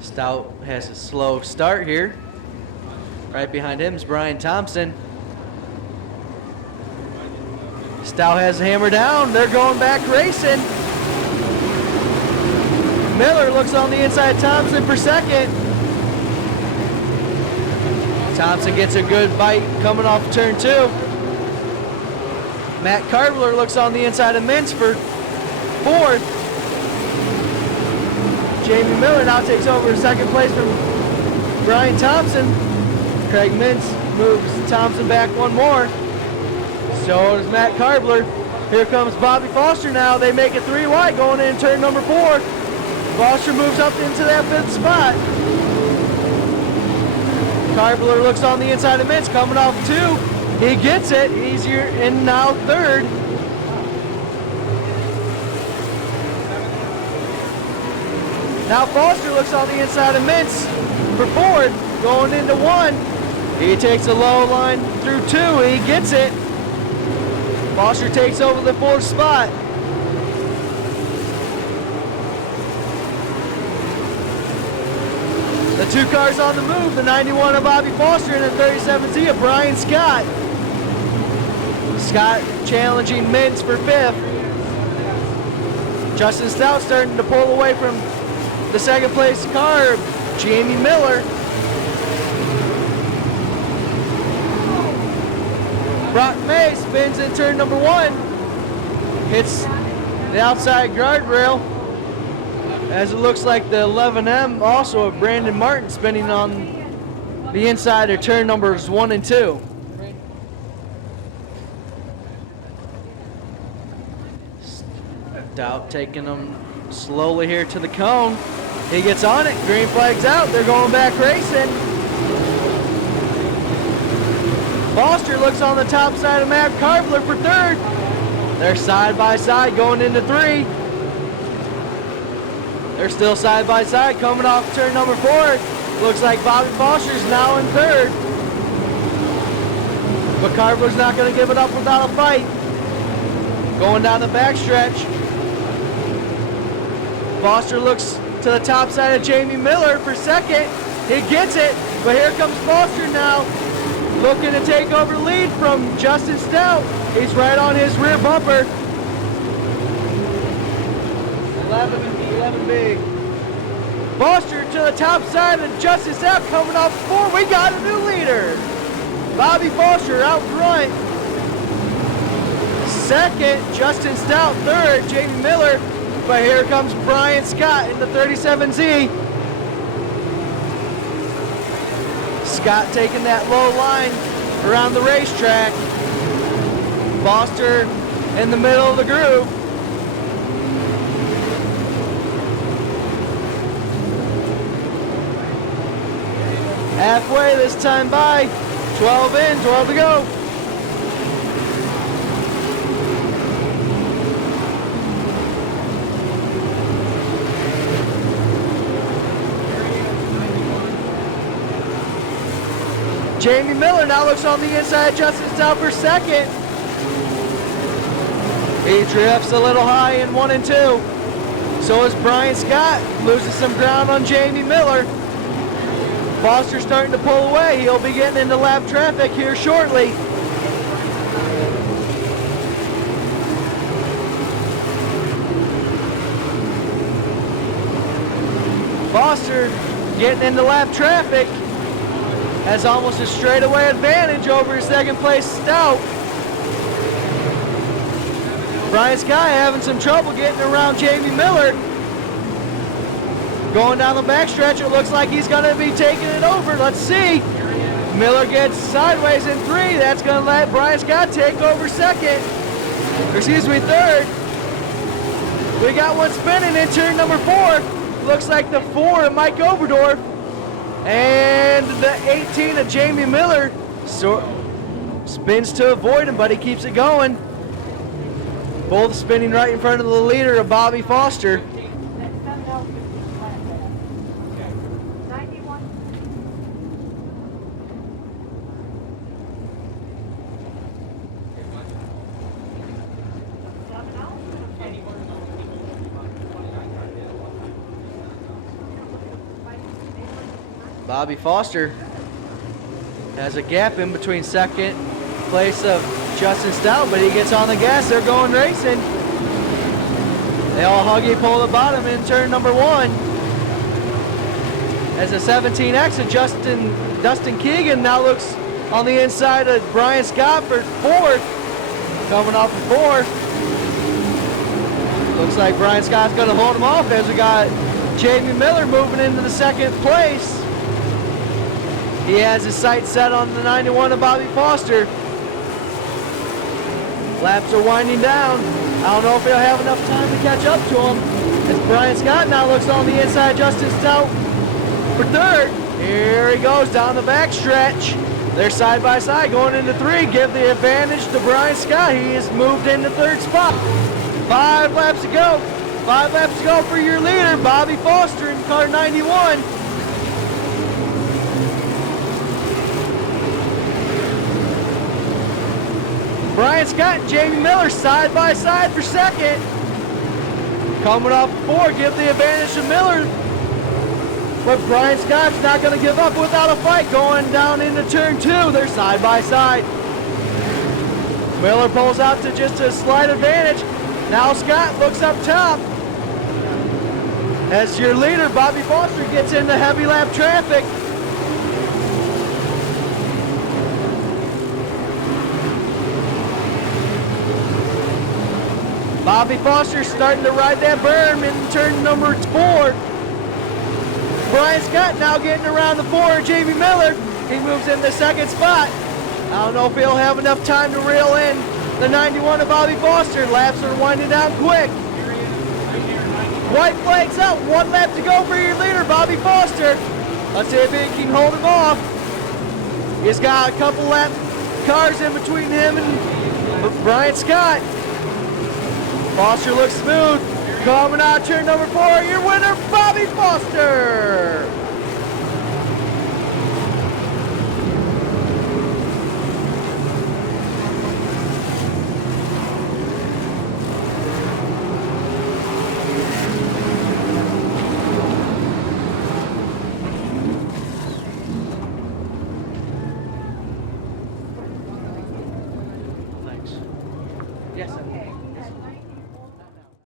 Stout has a slow start here. Right behind him is Brian Thompson. Stout has the hammer down. They're going back racing. Miller looks on the inside, Thompson for second. Thompson gets a good bite coming off turn 2. Matt Carvler looks on the inside of Mintz for 4th. Jamie Miller now takes over second place from Brian Thompson. Craig Mintz moves Thompson back one more. So does Matt Karbler. Here comes Bobby Foster now. They make it 3 wide going in turn number 4. Foster moves up into that 5th spot. Karbler looks on the inside of Mintz, coming off 2. He gets it. He's in now 3rd. Now Foster looks on the inside of Mintz for 4th, going into 1. He takes a low line through 2. He gets it. Foster takes over the 4th spot. The 2 cars on the move, the 91 of Bobby Foster and the 37Z of Brian Scott. Scott challenging Mintz for 5th. Justin Stout starting to pull away from the 2nd place car, Jamie Miller. Brock May spins in turn number 1, hits the outside guardrail, as it looks like the 11M also of Brandon Martin spinning on the inside of turn numbers 1 and 2. Stout taking them slowly here to the cone. He gets on it, green flag's out, they're going back racing. Foster looks on the top side of Matt Karbler for 3rd. They're side by side going into 3. They're still side by side coming off turn number 4. Looks like Bobby Foster's now in 3rd. But Karbler's not going to give it up without a fight. Going down the backstretch. Foster looks to the top side of Jamie Miller for 2nd. He gets it, but here comes Foster now. Looking to take over the lead from Justin Stout. He's right on his rear bumper. 11 big. Foster to the top side of Justin Stout coming off 4. We got a new leader. Bobby Foster out front. 2nd, Justin Stout. 3rd, Jamie Miller. But here comes Brian Scott in the 37Z. Scott taking that low line around the racetrack. Foster in the middle of the groove. Halfway this time by. 12 in, 12 to go. Jamie Miller now looks on the inside, Justin Stout for 2nd. He drifts a little high in 1 and 2. So is Brian Scott, loses some ground on Jamie Miller. Foster starting to pull away. He'll be getting into lap traffic here shortly. Foster getting into lap traffic. Has almost a straightaway advantage over his 2nd place Stout. Brian Scott having some trouble getting around Jamie Miller. Going down the backstretch, it looks like he's going to be taking it over. Let's see. Miller gets sideways in 3. That's going to let Brian Scott take over 2nd. Or excuse me, 3rd. We got one spinning in turn number 4. Looks like the 4 of Mike Oberdorf. And the 18 of Jamie Miller spins to avoid him, but he keeps it going. Both spinning right in front of the leader of Bobby Foster. Bobby Foster has a gap in between 2nd place of Justin Stout, but he gets on the gas. They're going racing. They all huggy pull the bottom in turn number 1. As a 17X of Dustin Keegan now looks on the inside of Brian Scott for 4th. Coming off of 4th. Looks like Brian Scott's going to hold him off as we got Jamie Miller moving into the 2nd place. He has his sights set on the 91 of Bobby Foster. Laps are winding down. I don't know if he'll have enough time to catch up to him. As Brian Scott now looks on the inside, Justin Stout for third. Here he goes down the back stretch. They're side by side going into 3. Give the advantage to Brian Scott. He has moved into 3rd spot. 5 laps to go. 5 laps to go for your leader, Bobby Foster in car 91. Brian Scott and Jamie Miller side by side for 2nd. Coming off 4, give the advantage to Miller. But Brian Scott's not going to give up without a fight. Going down into turn 2, they're side by side. Miller pulls out to just a slight advantage. Now Scott looks up top. As your leader, Bobby Foster, gets into heavy lap traffic. Bobby Foster starting to ride that berm in turn number 4. Brian Scott now getting around the 4, Jamie Miller. He moves in the 2nd spot. I don't know if he'll have enough time to reel in the 91 of Bobby Foster. Laps are winding down quick. White flags out, 1 lap to go for your leader, Bobby Foster. Let's see if he can hold him off. He's got a couple lap cars in between him and Brian Scott. Foster looks smooth. Coming out turn number 4, your winner, Bobby Foster. Thanks. Yes. Okay.